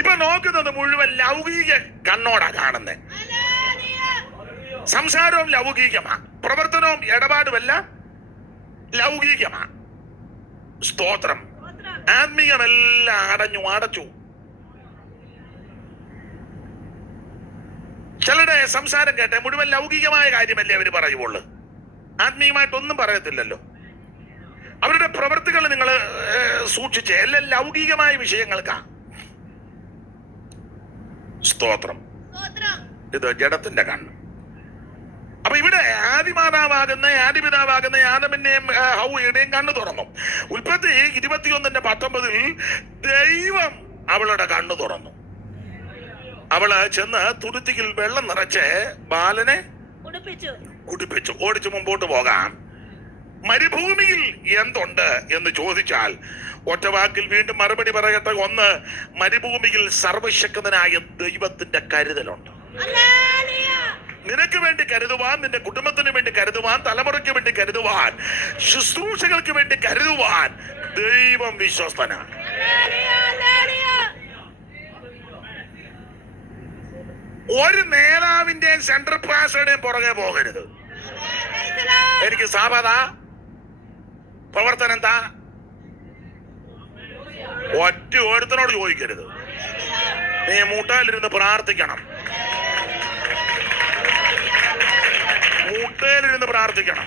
ഇപ്പൊ നോക്കുന്നത് മുഴുവൻ ലൗകിക കണ്ണോടാ കാണുന്നത്. സംസാരവും ലൗകികമാ, പ്രവർത്തനവും ഇടപാടുമെല്ലാം ലൗകികമാ. സ്തോത്രം. ആത്മീയമെല്ലാം അടച്ചു. ചിലരുടെ സംസാരം കേട്ടെ മുഴുവൻ ലൗകികമായ കാര്യമല്ലേ അവര് പറയുള്ളൂ, ആത്മീയമായിട്ടൊന്നും പറയത്തില്ലല്ലോ. അവരുടെ പ്രവൃത്തികൾ നിങ്ങൾ സൂക്ഷിച്ച് എല്ലാം ലൗകികമായ വിഷയങ്ങൾക്കാ. സ്തോത്രം. ഇത് ജഡത്തിന്റെ കണ്ണ്. അപ്പൊ ഇവിടെ ആദിപിതാവാകുന്ന ആദമിന്റെയും ഹൗവയുടെയും കണ്ണു തുറന്നു. ഉൽപ്പത്തി 21:19 ദൈവം അവളുടെ കണ്ണു തുറന്നു. അവള് ചെന്ന് തുരുത്തിയിൽ വെള്ളം നിറച്ച് ബാലനെ കുടിപ്പിച്ചു. ഓടിച്ചു മുമ്പോട്ട് പോകാം. മരുഭൂമിയിൽ എന്തുണ്ട് എന്ന് ചോദിച്ചാൽ ഒറ്റവാക്കിൽ വീണ്ടും മറുപടി പറയട്ടെ. ഒന്ന്, മരുഭൂമിയിൽ സർവശക്തനായ ദൈവത്തിന്റെ കരുതലുണ്ട്. നിനക്ക് വേണ്ടി കരുതുവാൻ, നിന്റെ കുടുംബത്തിന് വേണ്ടി കരുതുവാൻ, തലമുറയ്ക്ക് വേണ്ടി കരുതുവാൻ, ശുശ്രൂഷകൾക്ക് വേണ്ടി കരുതുവാൻ ദൈവം വിശ്വസ്തനാണ്. ഒരു നേതാവിന്റെയും സെൻട്രൽ പാസ്റ്ററുടെയും പുറകെ പോകരുത്. എനിക്ക് സാബത പ്രവർത്തനം എന്താ ഒറ്റ ഒരുത്തനോട് ചോദിക്കരുത്. നീ മുട്ടയിലിരുന്ന് പ്രാർത്ഥിക്കണം. മുട്ടയിലിരുന്ന് പ്രാർത്ഥിക്കണം.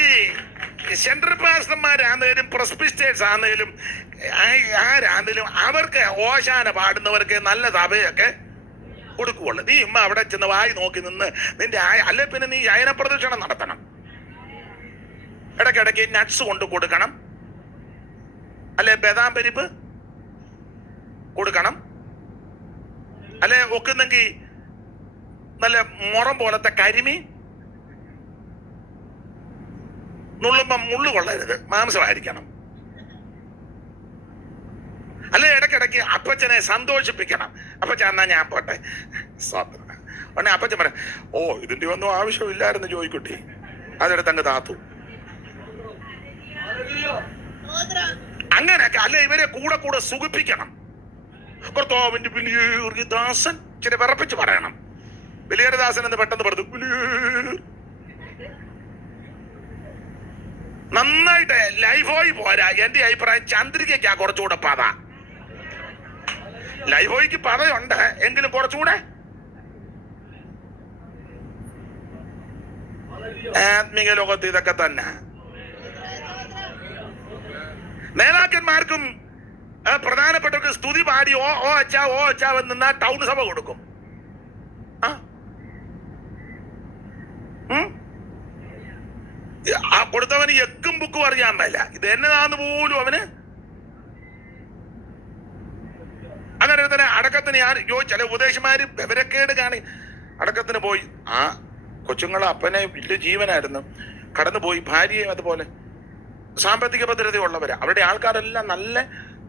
ഈ സെൻട്രൽ പാസ്റ്റർമാരാന്നേലും പ്രസ്ബിറ്റേഴ്സ് ആന്നേലും ആരാന്നേലും അവർക്ക് ഓശാന പാടുന്നവർക്ക് നല്ല സഭയൊക്കെ കൊടുക്കുള്ളൂ. നീ ഉമ്മ അവിടെ ചെന്ന് വായി നോക്കി നിന്ന് നിന്റെ അല്ലെ പിന്നെ നീ ശയന പ്രദക്ഷിണം നടത്തണം. ഇടയ്ക്കിടയ്ക്ക് നട്ട്സ് കൊണ്ട് കൊടുക്കണം, അല്ലെ ബദാം പരിപ്പ് കൊടുക്കണം, അല്ലെ ഒക്കുന്നെങ്കിൽ നല്ല മുറം പോലത്തെ കരിമീൻ. നുള്ളുമ്പം മുള്ളു കൊള്ളരുത്, മാംസമായിരിക്കണം. അല്ലെ ഇടയ്ക്കിടയ്ക്ക് അപ്പച്ചനെ സന്തോഷിപ്പിക്കണം. അപ്പച്ച എന്നാ ഞാൻ പോട്ടെ ഉടനെ അപ്പച്ചൻ പറയാം, ഓ ഇതിന്റെ ഒന്നും ആവശ്യമില്ലായിരുന്നു ജോയിക്കുട്ടി, അതെടുത്തങ്ങ് താത്തു. അങ്ങനെയൊക്കെ അല്ലെ ഇവരെ കൂടെ സുഖിപ്പിക്കണം. കർത്താവിന്റെ വലിയ ദാസൻ ചില വിറപ്പിച്ച് പറയണം. വിളിയരദാസൻ എന്ന് പെട്ടെന്ന് പറഞ്ഞു. നന്നായിട്ട് ലൈഫോയി പോരാ. എന്റെ അഭിപ്രായം ചന്ദ്രികയ്ക്കാ കുറച്ചുകൂടെ പത. ലൈഫോയ്ക്ക് പതയുണ്ട്, എങ്കിലും കുറച്ചുകൂടെ ആത്മീക ലോകത്ത് ഇതൊക്കെ തന്നെ. നേതാക്കന്മാർക്കും പ്രധാനപ്പെട്ടവർക്ക് സ്തുതി പാടി ഓ ഓ അച്ഛാ നിന്നാ ടൗൺ സഭ കൊടുക്കും. ആ കൊടുത്തവന് എക്കും ബുക്കും അറിയാൻ പറ്റില്ല, ഇത് എന്നതാന്ന് പോലും അവന്. അങ്ങനെ തന്നെ അടക്കത്തിന് ഞാൻ ചില ഉപദേശമാര് വിവരക്കേട് കാണി അടക്കത്തിന് പോയി. ആ കൊച്ചുങ്ങളെ അപ്പനെ വലിയ ജീവനായിരുന്നു, കടന്നുപോയി. ഭാര്യയും അതുപോലെ സാമ്പത്തിക ഭദ്രതയുള്ളവരാ. അവരുടെ ആൾക്കാരെല്ലാം നല്ല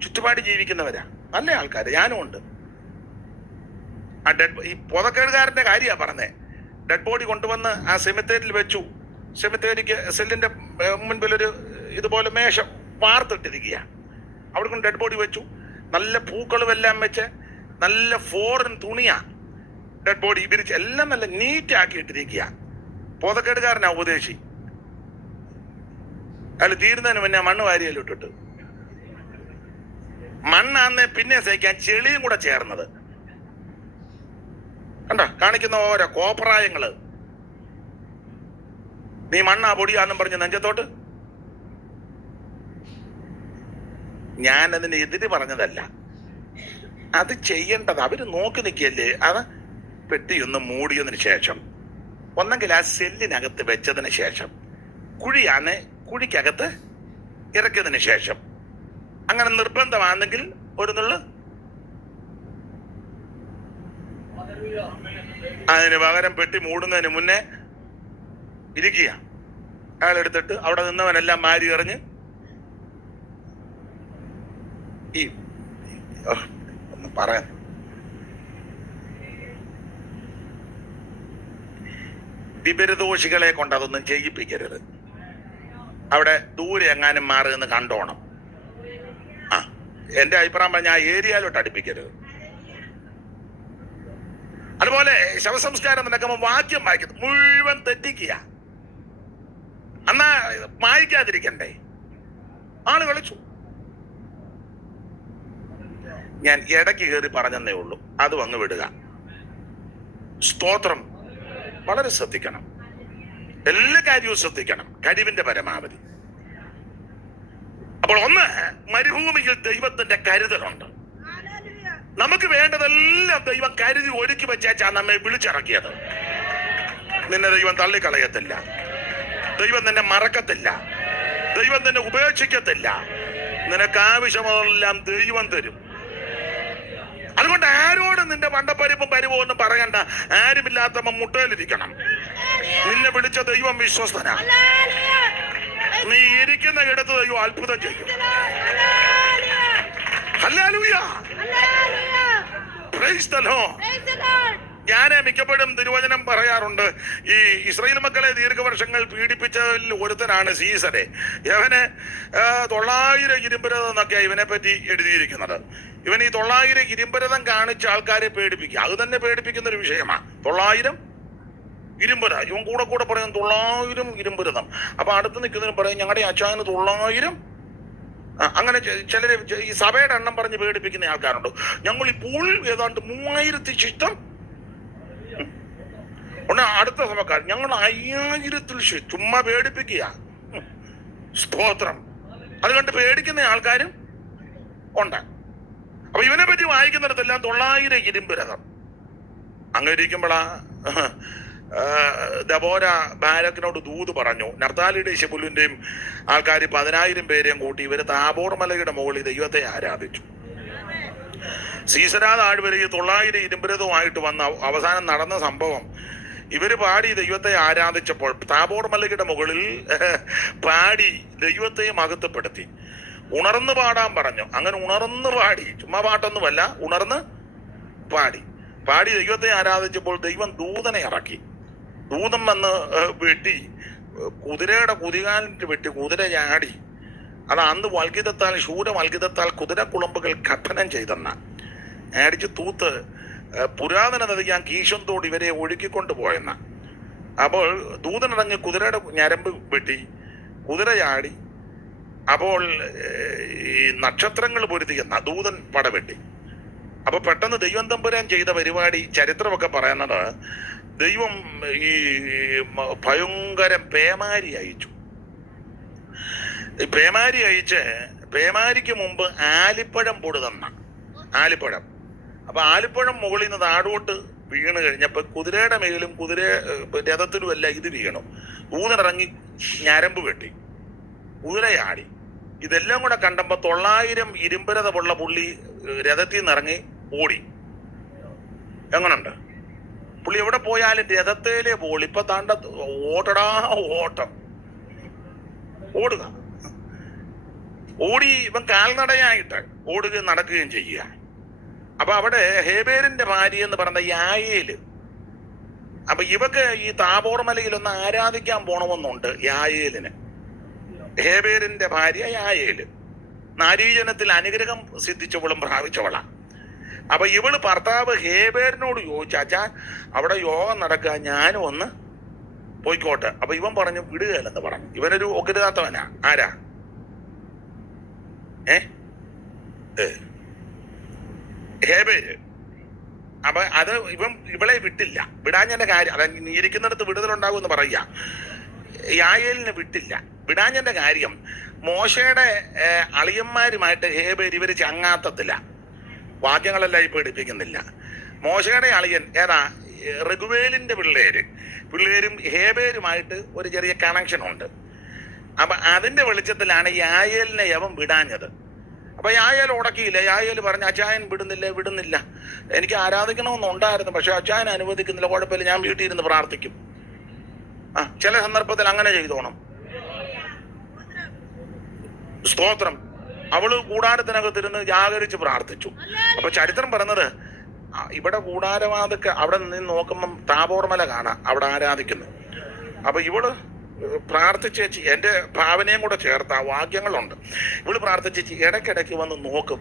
ചുറ്റുപാട് ജീവിക്കുന്നവരാ, നല്ല ആൾക്കാര്. ഞാനും ഉണ്ട്. ഈ പൊതക്കേടുകാരന്റെ കാര്യമാ പറഞ്ഞേ. ഡെഡ് ബോഡി കൊണ്ടുവന്ന് ആ സെമിത്തേരിൽ വെച്ചു. സെമിത്തേരിക്ക് സെല്ലിന്റെ മുൻപിലൊരു ഇതുപോലെ മേശം വാർത്തിട്ടിരിക്കുക. അവിടെ കൊണ്ട് ഡെഡ് ബോഡി വെച്ചു. നല്ല പൂക്കളും എല്ലാം വെച്ച് നല്ല ഫോറിൻ തുണിയാ ഡെഡ് ബോഡി വിരിച്ച് എല്ലാം നല്ല നീറ്റ് ആക്കിയിട്ടിരിക്കുക. പൊതക്കേടുകാരനാ ഉപദേശി. അയാൾ തീരുന്നതിന് മുന്നേ മണ്ണ് വാരിയെല്ലാം ഇട്ടിട്ട്, മണ്ണാന്ന് പിന്നെ സഹിക്കാൻ ചെളിയും കൂടെ ചേർന്നത് കണ്ട കാണിക്കുന്ന ഓരോ കോപ്രായങ്ങള്. നീ മണ്ണാ പൊടിയാന്നും പറഞ്ഞ് നെഞ്ചത്തോട്ട്. ഞാൻ അതിന് എതിര് പറഞ്ഞതല്ല, അത് ചെയ്യേണ്ടത് അവര് നോക്കി നിൽക്കല്ലേ. അത് പെട്ടിയൊന്ന് മൂടിയതിന് ശേഷം ഒന്നെങ്കിൽ ആ സെല്ലിനകത്ത് വെച്ചതിന് ശേഷം കുഴിയാന്ന് കുഴിക്കകത്ത് ഇറക്കിയതിന് ശേഷം, അങ്ങനെ നിർബന്ധമാണെങ്കിൽ ഒരു നുള്ളു അതിന് പകരം പെട്ടി മൂടുന്നതിന് മുന്നേ ഇരിക്കുക. അയാൾ എടുത്തിട്ട് അവിടെ നിന്നവനെല്ലാം മാരി എറിഞ്ഞ് ഈ ഒന്ന് പറയാൻ വിപരീതദോഷികളെ കൊണ്ട് അതൊന്നും ചെയ്യിപ്പിക്കരുത്. അവിടെ ദൂരെ എങ്ങാനും മാറുമെന്ന് കണ്ടോണം. എന്റെ അഭിപ്രായം പറഞ്ഞ ആ ഏരിയയിലോട്ട് അടുപ്പിക്കരുത്. അതുപോലെ ശവസംസ്കാരം നടക്കുമ്പോൾ വാക്യം വായിക്കുന്നത് മുഴുവൻ തെറ്റിക്കുക. എന്നാ വായിക്കാതിരിക്കണ്ടേ? ആള് കളിച്ചു. ഞാൻ ഇടയ്ക്ക് കയറി പറഞ്ഞതേ ഉള്ളൂ, അതും അങ്ങ് വിടുക. സ്തോത്രം. വളരെ ശ്രദ്ധിക്കണം, എല്ലാ കാര്യവും ശ്രദ്ധിക്കണം, കഴിവിന്റെ പരമാവധി. അപ്പോൾ ഒന്ന്, മരുഭൂമിയിൽ ദൈവത്തിന്റെ കരുതലുണ്ട്. നമുക്ക് വേണ്ടതെല്ലാം ദൈവം കരുതി ഒരുക്കി വെച്ചാ നമ്മെ വിളിച്ചിറക്കിയത്. നിന്നെ ദൈവം തള്ളിക്കളയത്തില്ല, ദൈവം നിന്നെ മറക്കത്തില്ല, ദൈവം നിന്നെ ഉപേക്ഷിക്കത്തില്ല. നിനക്ക് ആവശ്യമുള്ളതെല്ലാം ദൈവം തരും. അതുകൊണ്ട് ആരോടും നിന്റെ പണ്ടപ്പരിപ്പും പരിവൊന്നും പറയണ്ട. ആരുമില്ലാത്തവൻ മുട്ടയിലിരിക്കണം. നിന്നെ വിളിച്ച ദൈവം വിശ്വസ്തനാ. നീ ഇരിക്കുന്ന ഇടത്ത് ദൈവം അത്ഭുതം ചെയ്യും. Hallelujah, praise the Lord. ഞാൻ മിക്കപ്പോഴും തിരുവചനം പറയാറുണ്ട്. ഈ ഇസ്രായേൽ മക്കളെ ദീർഘവർഷങ്ങൾ പീഡിപ്പിച്ചതിൽ ഒരുത്തനാണ് സീസരെ. ഇവന് 900 ഇരുമ്പരഥം എന്നൊക്കെ ഇവനെ പറ്റി എഴുതിയിരിക്കുന്നത്. ഇവൻ ഈ 900 ഇരുമ്പരഥം കാണിച്ച ആൾക്കാരെ പേടിപ്പിക്കുക. അത് തന്നെ പേടിപ്പിക്കുന്ന ഒരു വിഷയമാണ്. 900 ഇരുമ്പര. ഇവൻ കൂടെ പറയും 900 ഇരുമ്പരഥം. അപ്പൊ അടുത്ത് നിൽക്കുന്നതിന് പറയും ഞങ്ങളുടെ അച്ചായന് 900. അങ്ങനെ ചിലര് ഈ സഭയുടെ എണ്ണം പറഞ്ഞ് പേടിപ്പിക്കുന്ന ആൾക്കാരുണ്ട്. ഞങ്ങൾ ഇപ്പോൾ ഏതാണ്ട് 3000 ശിഷ്ടം. അടുത്ത സഭക്കാർ ഞങ്ങൾ 5000 ചുമ്മാ പേടിപ്പിക്കുക. സ്തോത്രം. അതുകൊണ്ട് പേടിക്കുന്ന ആൾക്കാരും ഉണ്ട്. അപ്പൊ ഇവനെ പറ്റി വായിക്കുന്നിടത്തെല്ലാം 900 ഇരുമ്പരഥം. അങ്ങനെ ഇരിക്കുമ്പോഴാ ദബോര ബാരക്കിനോട് ദൂത് പറഞ്ഞു. നർത്താലിയുടെ ശെബുലിന്റെയും ആൾക്കാർ 10,000 പേരെയും കൂട്ടി ഇവര് താബോർ മലയുടെ മുകളിൽ ദൈവത്തെ ആരാധിച്ചു. സീസരാ താഴ്വരയിൽ 900 ഇരുമ്പരഥവുമായിട്ട് വന്ന അവസാനം നടന്ന സംഭവം, ഇവര് പാടി ദൈവത്തെ ആരാധിച്ചപ്പോൾ താബോർ മലയുടെ മുകളിൽ പാടി ദൈവത്തെ മഹത്വപ്പെടുത്തി. ഉണർന്ന് പാടാൻ പറഞ്ഞു. അങ്ങനെ ഉണർന്ന് പാടി, ചുമ്മാ പാട്ടൊന്നുമല്ല, ഉണർന്ന് പാടി ദൈവത്തെ ആരാധിച്ചപ്പോൾ ദൈവം ദൂതനെ ഇറക്കി. ദൂതം വന്ന് വെട്ടി, കുതിരയുടെ കുതികാലിട്ട് വെട്ടി കുതിര ചാടി. അത് അന്ന് വൽഗീതത്താൽ ശൂര വൽഗീതത്താൽ കുതിരക്കുളമ്പുകൾ ഖണ്ഡനം ചെയ്തെന്ന അടിച്ച് തൂത്ത് പുരാതന നദി ഞാൻ കീശം തോട് ഇവരെ ഒഴുക്കിക്കൊണ്ട് പോയെന്ന. അപ്പോൾ ദൂതനിറങ്ങി കുതിരയുടെ ഞരമ്പ് വെട്ടി, കുതിര ചാടി. അപ്പോൾ ഈ നക്ഷത്രങ്ങൾ പൊരുത്തിക്കുന്ന ദൂതൻ പടവെട്ടി. അപ്പൊ പെട്ടെന്ന് ദൈവം തമ്പുരാൻ ചെയ്ത പരിപാടി ചരിത്രമൊക്കെ പറയുന്നത്, ദൈവം ഈ ഭയങ്കര പേമാരി അയച്ചു. പേമാരി അയച്ച് പേമാരിക്ക് മുമ്പ് ആലിപ്പഴം പൊടുതന്ന ആലിപ്പഴം. അപ്പൊ ആലിപ്പഴം മുകളിൽ നിന്ന് താഴോട്ട് വീണ് കഴിഞ്ഞപ്പോ കുതിരയുടെ മേലും രഥത്തിലും എല്ലാം ഇത് വീണു. ദൂതനിറങ്ങി ഞരമ്പ് വെട്ടി, കുതിരയാടി. ഇതെല്ലാം കൂടെ കണ്ടപ്പോ 900 ഇരുമ്പരഥമുള്ള പുള്ളി രഥത്തിൽ നിന്ന് ഇറങ്ങി ഓടി. എങ്ങനുണ്ട്? പുള്ളി എവിടെ പോയാലും രഥത്തേലേ പോളി. ഇപ്പൊ താണ്ട ഓട്ടടാ ഓട്ടം, ഓടുക. ഓടി ഇവൻ കാൽനടയായിട്ട് ഓടുകയും നടക്കുകയും ചെയ്യുക. അപ്പൊ അവിടെ ഹേബേരിന്റെ ഭാര്യ എന്ന് പറഞ്ഞ യായേല്. അപ്പൊ ഇവക്ക് ഈ താബോർ മലയിലൊന്ന് ആരാധിക്കാൻ പോണമെന്നുണ്ട് യായേലിന്. ഹേബേരിന്റെ ഭാര്യ യായേല് നാരീജനത്തിൽ അനുഗ്രഹം സിദ്ധിച്ചവളും പ്രാപിച്ചവളാ. അപ്പൊ ഇവള് ഭർത്താവ് ഹേബേരിനോട് ചോദിച്ചു, അച്ഛാ അവിടെ യോഗം നടക്കുക, ഞാനും ഒന്ന് പോയിക്കോട്ടെ. അപ്പൊ ഇവൻ പറഞ്ഞു വിടുകയല്ലെന്ന് പറഞ്ഞു. ഇവനൊരു ഒകരുതാത്തവനാ. ആരാ? ഹേബേര്. അപ്പൊ അത് ഇവളെ വിട്ടില്ല. വിടാഞ്ഞന്റെ കാര്യം അതാ, നീ ഇരിക്കുന്നിടത്ത് വിടുതലുണ്ടാകും എന്ന് പറയുക. യായേലിനെ വിട്ടില്ല. വിടാഞ്ഞന്റെ കാര്യം, മോശയുടെ അളിയന്മാരുമായിട്ട് ഹേബേര് ഇവര് ചങ്ങാത്തത്തില്ല. വാക്യങ്ങളെല്ലാം ഇപ്പൊ എടുപ്പിക്കുന്നില്ല. മോശയുടെ അളിയൻ ഏതാ? റഘുവേലിന്റെ പിള്ളേരും ഹേബേരുമായിട്ട് ഒരു ചെറിയ കണക്ഷൻ ഉണ്ട്. അപ്പൊ അതിന്റെ വെളിച്ചത്തിലാണ് യായേലിനെ യവൻ വിടാഞ്ഞത്. അപ്പൊ യായേൽ ഉടക്കിയില്ല. യായേൽ പറഞ്ഞു, അച്ചായൻ വിടുന്നില്ല, എനിക്ക് ആരാധിക്കണമെന്നുണ്ടായിരുന്നു, പക്ഷെ അച്ചായൻ അനുവദിക്കുന്നില്ല. കുഴപ്പമില്ല, ഞാൻ വീട്ടിൽ ഇരുന്ന് പ്രാർത്ഥിക്കും. ചില സന്ദർഭത്തിൽ അങ്ങനെ ചെയ്തോണം. സ്തോത്രം. അവള് കൂടാരത്തിനകത്തിരുന്ന് ജാഗരിച്ച് പ്രാർത്ഥിച്ചു. അപ്പൊ ചരിത്രം പറഞ്ഞത്, ഇവിടെ കൂടാരവാതൊക്കെ അവിടെ നിന്ന് നോക്കുമ്പം താബോർമല കാണാം, അവിടെ ആരാധിക്കുന്നു. അപ്പൊ ഇവള് പ്രാർത്ഥിച്ചേച്ചി, എൻ്റെ ഭാവനയും കൂടെ ചേർത്ത വാക്യങ്ങളുണ്ട്. ഇവള് പ്രാർത്ഥിച്ചേച്ചി ഇടയ്ക്കിടയ്ക്ക് വന്ന് നോക്കും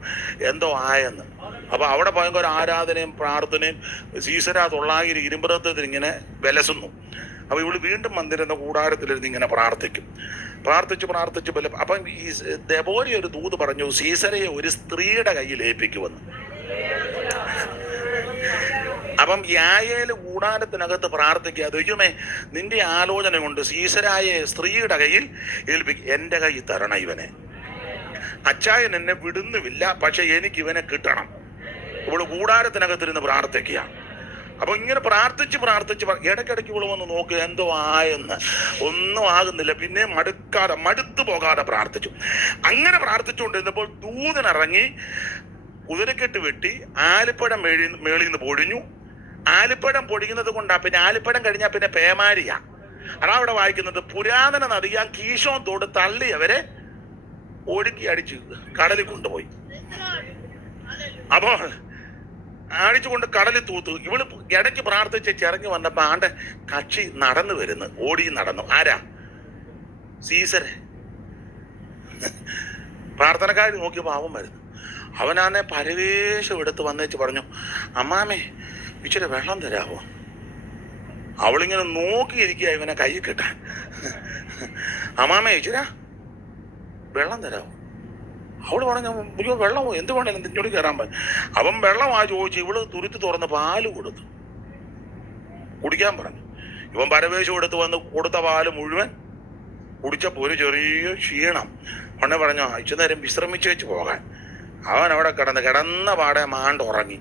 എന്തോ ആയെന്ന്. അപ്പൊ അവിടെ ഭയങ്കര ആരാധനയും പ്രാർത്ഥനയും. സീസര 900 ഇരുമ്പരത്തിൽ ഇങ്ങനെ വിലസുന്നു. അപ്പൊ ഇവള് വീണ്ടും മന്ദിരന്റെ കൂടാരത്തിലിരുന്ന് ഇങ്ങനെ പ്രാർത്ഥിച്ച് ബലം. അപ്പം ഈ ദെബോരി ഒരു ദൂത് പറഞ്ഞു, സീസരയെ ഒരു സ്ത്രീയുടെ കയ്യിൽ ഏൽപ്പിക്കുമെന്ന്. അപ്പം യായേല് കൂടാരത്തിനകത്ത് പ്രാർത്ഥിക്കുക, ദൈവമേ നിന്റെ ആലോചന കൊണ്ട് സീസരായെ സ്ത്രീയുടെ കയ്യിൽ ഏൽപ്പിക്കുക, എൻ്റെ കയ്യിൽ തരണം ഇവനെ. അച്ചായൻ എന്നെ വിടുന്നുമില്ല, പക്ഷെ എനിക്ക് ഇവനെ കിട്ടണം. ഇവള് കൂടാരത്തിനകത്തിരുന്ന് പ്രാർത്ഥിക്കുക. അപ്പൊ ഇങ്ങനെ പ്രാർത്ഥിച്ച് ഇടയ്ക്കിടയ്ക്ക് ഇവള് വന്ന് നോക്കുക എന്തോ ആയെന്ന്. ഒന്നും ആകുന്നില്ല. പിന്നെ മടുത്തു പോകാതെ പ്രാർത്ഥിച്ചു. അങ്ങനെ പ്രാർത്ഥിച്ചുകൊണ്ടിരുന്നപ്പോൾ ദൂതനിറങ്ങി കുതിരക്കെട്ട് വെട്ടി ആലിപ്പഴം മേളിൽ നിന്ന് പൊഴിഞ്ഞു. ആലിപ്പഴം പൊടിയുന്നത് കൊണ്ടാ പിന്നെ ആലിപ്പഴം കഴിഞ്ഞാൽ പിന്നെ പേമാരിയാ. അതാ അവിടെ വായിക്കുന്നത്, പുരാതന നദിയാൻ കീശോൻ തോട് തള്ളി അവരെ ഒഴുക്കി അടിച്ച് കടലിൽ കൊണ്ടുപോയി. അപ്പോ അടിച്ചുകൊണ്ട് കടലിൽ തൂത്തു. ഇവള് ഇടയ്ക്ക് പ്രാർത്ഥിച്ച് ചിറങ്ങി വന്നപ്പോ ആണ്ട് കക്ഷി നടന്നു വരുന്നു, ഓടി നടന്നു. ആരാ? സീസരെ. പ്രാർത്ഥനക്കാർ നോക്കിയപ്പോ അവൻ വരുന്നു. അവനാന്നെ പരവേശം എടുത്ത് വന്നേച്ച് പറഞ്ഞു, അമ്മാമേ ഇച്ചിരി വെള്ളം തരാവോ? അവളിങ്ങനെ നോക്കിയിരിക്കുക ഇവനെ കൈ കിട്ടാൻ. അമ്മാമേ ഇച്ചിരാ വെള്ളം തരാവോ? അവള് പറഞ്ഞു, അയ്യോ വെള്ളമോ, എന്ത് വേണേലും തിന്നോട് കയറാൻ പറഞ്ഞു. അവൻ വെള്ളമാ ചോദിച്ചു. ഇവള് തുരുത്തി തുറന്ന് പാല് കൊടുത്തു, കുടിക്കാൻ പറഞ്ഞു. ഇവൻ പരവേശം എടുത്ത് വന്ന് കൊടുത്ത പാല് മുഴുവൻ കുടിച്ചപ്പോൾ ഒരു ചെറിയ ക്ഷീണം. ഉടനെ പറഞ്ഞു, ഇച്ചു നേരം വിശ്രമിച്ചു വെച്ച് പോകാൻ. അവൻ അവിടെ കിടന്ന പാടെ മാണ്ടുറങ്ങി.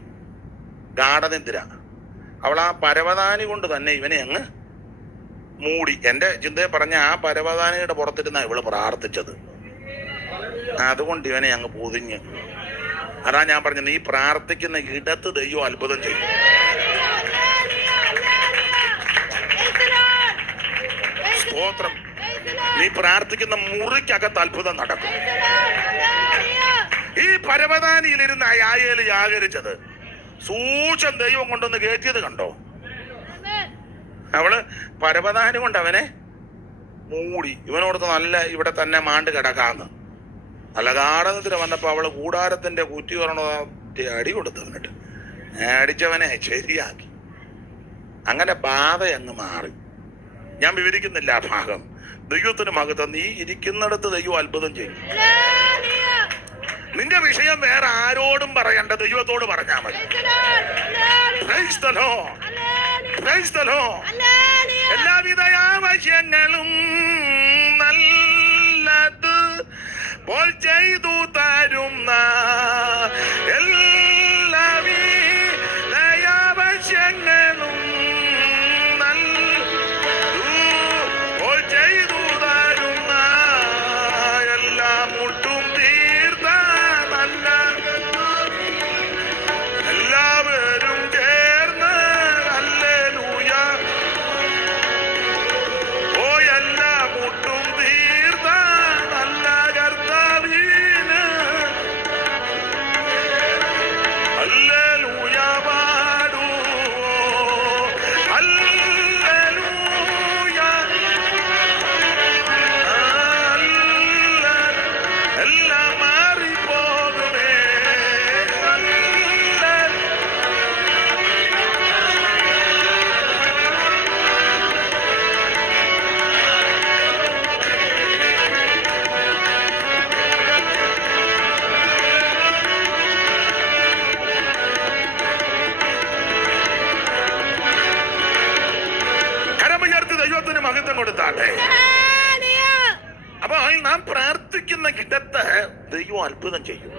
ഗാഠനിദ്ര. അവൾ ആ പരവതാനി കൊണ്ട് തന്നെ ഇവനെ അങ്ങ് മൂടി. എൻ്റെ ചിന്തയെ പറഞ്ഞ ആ പരവതാനിയുടെ പുറത്തിരുന്ന ഇവള് പ്രാർത്ഥിച്ചത്. അതുകൊണ്ട് ഇവനെ അങ്ങ് പൊതിഞ്ഞ്. അതാ ഞാൻ പറഞ്ഞത്, നീ പ്രാർത്ഥിക്കുന്ന ഇടത്ത് ദൈവം അത്ഭുതം ചെയ്യും. സ്തോത്രം. നീ പ്രാർത്ഥിക്കുന്ന മുറിക്കകത്ത് അത്ഭുതം നടക്കും. ഈ പരവതാനിയിലിരുന്ന യായേല് ജാഗരിച്ചത് സൂക്ഷം ദൈവം കൊണ്ടൊന്ന് കയറ്റിയത് കണ്ടോ? അവള് പരവതാനി കൊണ്ട് അവനെ മൂടി. ഇവനോടത്ത് നല്ല ഇവിടെ തന്നെ മാണ്ട് കിടക്കാന്ന്. നല്ല ഗാഠനത്തിന് വന്നപ്പോ അവള് കൂടാരത്തിന്റെ കുറ്റി പറഞ്ഞ അടി കൊടുത്തു. എന്നിട്ട് അടിച്ചവനെ ശരിയാക്കി. അങ്ങനെ ബാധ അങ്ങ് മാറി. ഞാൻ വിവരിക്കുന്നില്ല ആ ഭാഗം. ദൈവത്തിന് മഹത്വം. നീ ഇരിക്കുന്നിടത്ത് ദൈവം അത്ഭുതം ചെയ്യും. നിന്റെ വിഷയം വേറെ ആരോടും പറയണ്ട, ദൈവത്തോട് പറഞ്ഞാൽ മതി. Praise the Lord. Praise the Lord. എല്ലാവിധ ആവശ്യങ്ങളും നല്ലത് പോൽ ചെയ്തു തരുന്ന എല്ലാവിധ ആവശ്യങ്ങളും പോൽ ചെയ്തു തരുന്ന എല്ലാം മുട്ടും തീർത്ത നല്ല എല്ലാവരും ചേർന്ന് ഹല്ലേലൂയ. ഓ എല്ലാം മുട്ടും തീർത്ത നല്ല കർത്താവിന് ഹല്ലേലൂയ പാടുവോ. ഹല്ലേലൂയ. എല്ലാം മാറിപ്പോകുമേ. കരമുയർത്തി ദൈവത്തിന് മഹത്വം കൊടുത്താട്ടെ. അപ്പൊ നാം പ്രാർത്ഥിക്കുന്ന ഇടത്ത് ദൈവം അത്ഭുതം ചെയ്യും.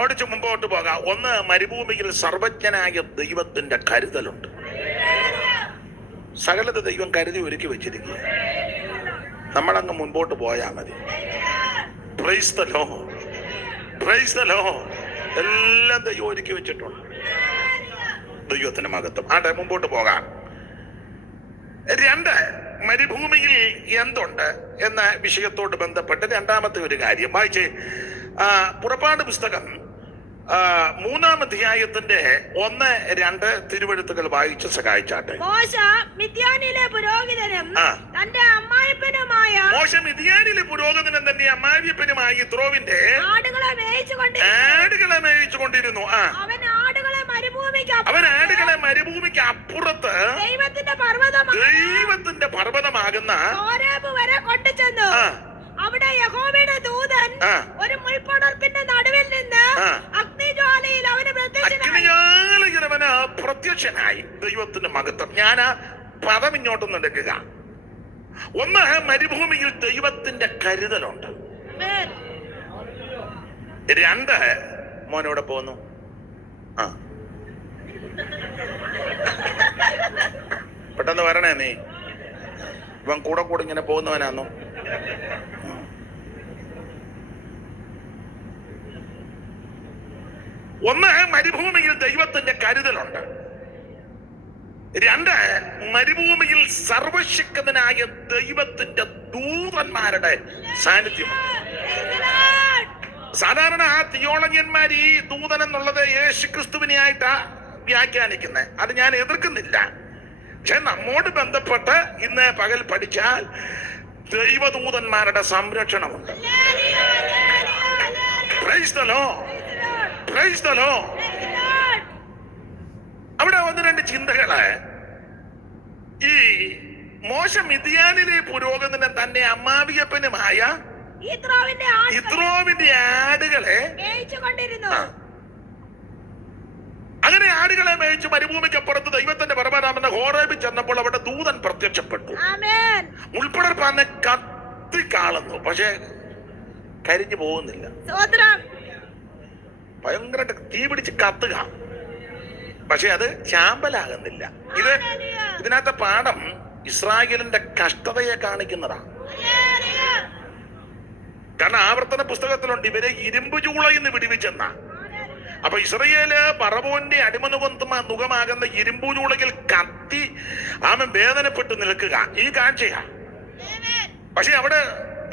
ഓടിച്ചു മുമ്പോട്ട് പോകാം. ഒന്ന്, മരുഭൂമിയിൽ സർവജ്ഞനായ ദൈവത്തിന്റെ കരുതലുണ്ട്. സകലത ദൈവം കരുതി ഒരുക്കി വെച്ചിരിക്കുക. നമ്മളങ്ങ് മുൻപോട്ട് പോയാൽ മതി. Price the Lord. Praise the Lord. എല്ലാം ദൈവം ഒരുക്കി വെച്ചിട്ടുണ്ട്. ദൈവത്തിന് മഹത്വം. ആട്ടെ, മുമ്പോട്ട് പോകാം. രണ്ട്, മരുഭൂമിയിൽ എന്തുണ്ട് എന്ന വിഷയത്തോട് ബന്ധപ്പെട്ട് രണ്ടാമത്തെ ഒരു കാര്യം വായിച്ച്. പുറപ്പാട് പുസ്തകം 3-ാം അധ്യായത്തിന്റെ 1-2 തിരുവെഴുത്തുകൾ വായിച്ച് സഹായിച്ചാട്ടെ. മോശ മിദ്യാനിലെ പുരോഹിതനും തന്റെ അമ്മായിപ്പനുമായ തന്റെ അമ്മായിപ്പനുമായി യിത്രോവിന്റെ ആടുകളെ മേയിച്ചുകൊണ്ടിരുന്നു. അവൻ ആടുകളെ മരുഭൂമിക്ക് അപ്പുറത്ത് ദൈവത്തിന്റെ പർവ്വതമാകുന്ന ഹോരേബ് വരെ കൊണ്ടുചെന്നു. അവിടെ യഹോവയുടെ ദൂതൻ ഒരു മുൾപടർപ്പിന്റെ നടുവിൽ നിന്ന് അഗ്നിജ്വാലയിൽ അവന് പ്രത്യക്ഷനായി. ദൈവത്തിന്റെ മഹത്വം. ഞാൻ ആ പദം ഇങ്ങോട്ടൊന്ന് എടുക്കുക. ഒന്ന്, മരുഭൂമിയിൽ ദൈവത്തിന്റെ കരുതലുണ്ട്. രണ്ട്, മോനോടെ പോന്നു. പെട്ടെന്ന് വരണേ നീ. ഇവൻ കൂടെ ഇങ്ങനെ പോകുന്നവനാന്നോ? ഒന്ന്, മരുഭൂമിയിൽ ദൈവത്തിന്റെ കരുതലുണ്ട്. രണ്ട്, മരുഭൂമിയിൽ സർവശക്തനായ ദൈവത്തിന്റെ ദൂതന്മാരുടെ സാന്നിധ്യമാണ്. സാധാരണ ആ തിയോളജിയന്മാർ ഈ ദൂതൻ എന്നുള്ളത് യേശുക്രിസ്തുവിനെയായിട്ടാ വ്യാഖ്യാനിക്കുന്നത്. അത് ഞാൻ എതിർക്കുന്നില്ല. പക്ഷെ നമ്മോട് ബന്ധപ്പെട്ട് ഇന്ന് പകൽ പഠിച്ചാൽ ദൈവദൂതന്മാരുടെ സംരക്ഷണമുണ്ട്. Praise the Lord. Praise the Lord. അവിടെ 1-2 ചിന്തകള്. ഈ മോശ മിദ്യാനിലെ പുരോഹിതനും തന്റെ അമ്മാവിയപ്പനുമായ യിത്രോവിന്റെ ആടുകളെ അങ്ങനെ ആടുകളെ മേയിച്ച് മരുഭൂമിക്കപ്പുറത്ത് ദൈവത്തിന്റെ പർവ്വതമാകുന്ന ഹോരേബിൽ ചെന്നപ്പോൾ അവിടെ ദൂതൻ പ്രത്യക്ഷപ്പെട്ടു. മുൾപ്പടർപ്പാന്നെ കത്തിക്കാളുന്നു, പക്ഷെ കരിഞ്ഞു പോകുന്നില്ല. ഭയങ്കരമായിട്ട് തീ പിടിച്ച് കത്തുക, പക്ഷെ അത് ചാമ്പലാകുന്നില്ല. ഇതിനകത്തെ പാഠം ഇസ്രായേലിന്റെ കഷ്ടതയെ കാണിക്കുന്നതാണ്. കാരണം ആവർത്തന പുസ്തകത്തിലുണ്ട് ഇവരെ ഇരുമ്പു ചൂളയിൽ നിന്ന് വിടുവിച്ചെന്ന. അപ്പൊ ഇസ്രായേല് പറവോന്റെ അടിമനുഖമാകുന്ന ഇരുമ്പു ചൂളയിൽ കത്തി ആമൻ വേദനപ്പെട്ട് നിൽക്കുക ഈ കാഴ്ചയാ. പക്ഷെ അവിടെ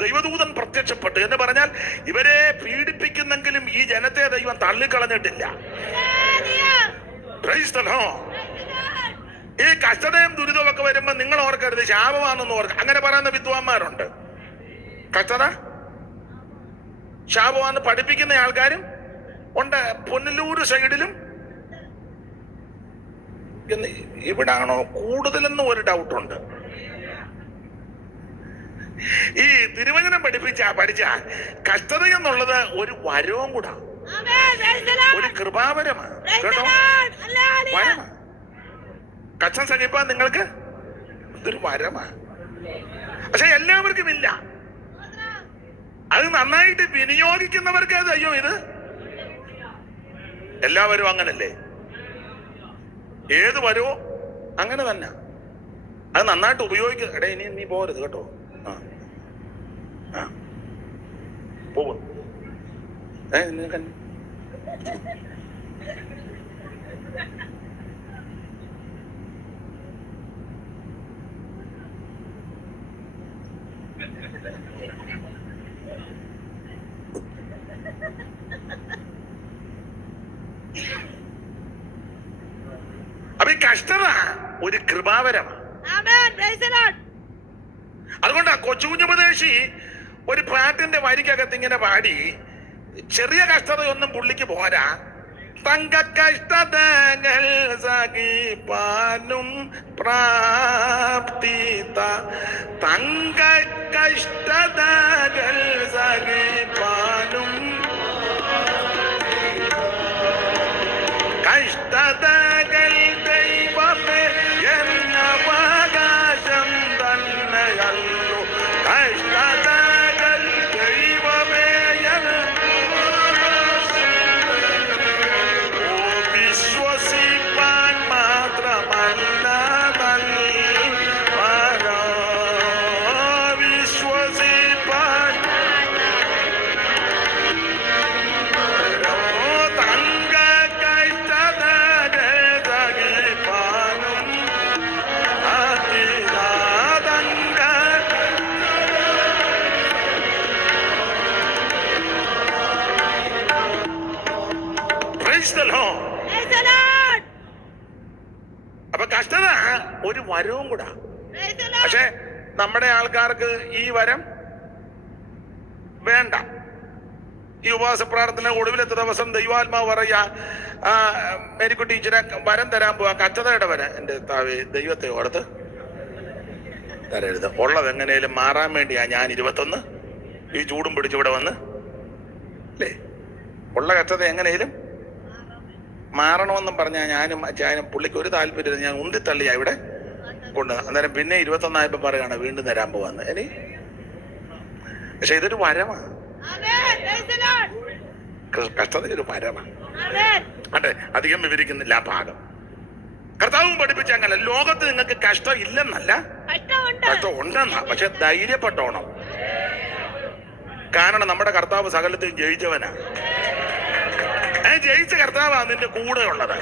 ദൈവദൂതൻ പ്രത്യക്ഷപ്പെട്ടു എന്ന് പറഞ്ഞാൽ ഇവരെ പീഡിപ്പിക്കുന്നെങ്കിലും ഈ ജനത്തെ ദൈവം തള്ളിക്കളഞ്ഞിട്ടില്ല. Price the Lord. ഈ കഷ്ടതയും ദുരിതവും ഒക്കെ വരുമ്പോ നിങ്ങൾ ഓർക്കരുത് ശാപമാണെന്ന് ഓർക്ക. അങ്ങനെ പറയുന്ന വിദ്വാന്മാരുണ്ട്. കഷ്ടത ശാപമാണെന്ന് പഠിപ്പിക്കുന്ന ആൾക്കാരും ഉണ്ട്. പുനലൂർ സൈഡിലും എന്ന് ഇവിടാണോ കൂടുതലെന്ന് ഒരു ഡൗട്ടുണ്ട്. ഈ തിരുവചനം പഠിച്ച കഷ്ടത എന്നുള്ളത് ഒരു വരവും കൂടാ, ഒരു കൃപാവരമാണ് കേട്ടോ. വരമാ കഷ്ടം സഹിപ്പാൻ നിങ്ങൾക്ക് ഇതൊരു വരമാണ്. പക്ഷെ എല്ലാവർക്കും ഇല്ല. അത് നന്നായിട്ട് വിനിയോഗിക്കുന്നവർക്ക് അത് അയ്യോ ഇത് എല്ലാവരും അങ്ങനല്ലേ, ഏത് വരുമോ അങ്ങനെ തന്നെ. അത് നന്നായിട്ട് ഉപയോഗിക്കുക. എടേ ഇനി നീ പോരുത് കേട്ടോ. പോവും അപ്പൊ ഈ കഷ്ടത ഒരു കൃപാവരമാണ്. അതുകൊണ്ട് ആ കൊച്ചുകുഞ്ഞുപദേശി ഒരു പാട്ടിന്റെ വരിക്കകത്ത് ഇങ്ങനെ പാടി, ചെറിയ കഷ്ടതയൊന്നും പുള്ളിക്ക് പോരാ, തങ്ക കഷ്ടതകൾ സഹിപ്പാനും പ്രാപ്തി, തങ്ക കഷ്ടതകൾ സഹിപ്പാനും കഷ്ടതകൾ ദൈവമേ എന്നവകാശം തന്നെയല്ലോ, കഷ്ടതകൾ ദൈവമേ വിശ്വസിപ്പാൻ മാത്രമല്ല വിശ്വസിപ്പാൻ തങ്ക കഷ്ടതകൾ സഹിപ്പാനും അതിനാതങ്ക Praise the Lord. അപ്പൊ കഷ്ടത ഒരു വരവും കൂടാ. പക്ഷെ നമ്മുടെ ആൾക്കാർക്ക് ഈ വരം വേണ്ട. ഈ ഉപവാസ പ്രാർത്ഥന ഒടുവിലത്തെ ദിവസം ദൈവാത്മാവ് പറയാ, മേരിക്കുട്ടി ടീച്ചറെ വരം തരാൻ പോവാ, കഷ്ടതയുടെ വരം. എന്റെ ദൈവത്തെ ഓർത്ത് തരരുത്, ഉള്ളത് എങ്ങനെയും മാറാൻ വേണ്ടിയാ ഞാൻ 21 ഈ ചൂടും പിടിച്ച് ഇവിടെ വന്ന് അല്ലേ, ഉള്ള കഷ്ടത എങ്ങനെയും മാറണമെന്നും പറഞ്ഞാൽ ഞാനും പുള്ളിക്ക് ഒരു താല്പര്യം, ഞാൻ ഉന്തിത്തള്ളിയാ ഇവിടെ കൊണ്ട്. അന്നേരം പിന്നെ 21 ആയപ്പോ പറയാണ് വീണ്ടും തരാൻ പോവാന്ന്. ഇനി പക്ഷെ ഇതൊരു വരമാണ്, കഷ്ടത ഒരു വരമാണ്. അതെ, അധികം വിവരിക്കുന്നില്ല ആ ഭാഗം. കർത്താവും പഠിപ്പിച്ച അങ്ങനെ, ലോകത്ത് നിങ്ങൾക്ക് കഷ്ടം ഇല്ലെന്നല്ല, കഷ്ടം ഉണ്ടെന്നാ. പക്ഷെ ധൈര്യപ്പെട്ടോണം. കാരണം നമ്മുടെ കർത്താവ് സകലത്തെയും ജയിച്ചവനാ. ജയിച്ച കർത്താവാ നിന്റെ കൂടെ ഉള്ളത്.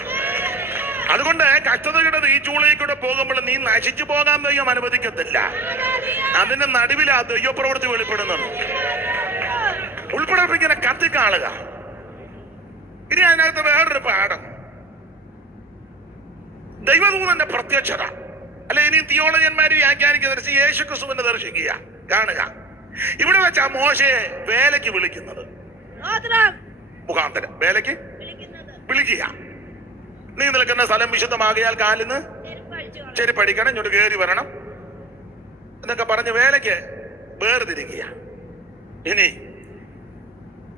അതുകൊണ്ട് കഷ്ടതയുടെ ഈ ചൂളയിലൂടെ പോകുമ്പോൾ നീ നശിച്ചു പോകാൻ ദൈവം അനുവദിക്കത്തില്ല. അതിന്റെ നടുവിൽ ആ ദൈവപ്രവൃത്തി വെളിപ്പെടുന്നത്. ഉൾപ്പെടാപ്പിങ്ങനെ കത്തിക്കാളുക. ഇനി അതിനകത്ത് വേറൊരു പാഠം, ദൈവദൂതന്റെ പ്രത്യക്ഷത. അല്ലെ, ഇനി തിയോളജന്മാര് വ്യാഖ്യാനിക്കുന്ന യേശു ക്രിസ്തുവിനെ ദർശിക്കുക, കാണുക. ഇവിടെ വെച്ചാ മോശയെ വേലയ്ക്ക് വിളിക്കുന്നത്, മുഖാന്തരം വേലയ്ക്ക് വിളിക്കുക. നീ നിൽക്കുന്ന സ്ഥലം വിശുദ്ധമാകിയാൽ കാലിന്ന് ചെരുപ്പടിക്കണം, ഇങ്ങോട്ട് കയറി വരണം എന്നൊക്കെ പറഞ്ഞ് വേലയ്ക്ക് വേർതിരിക്കുക. ഇനി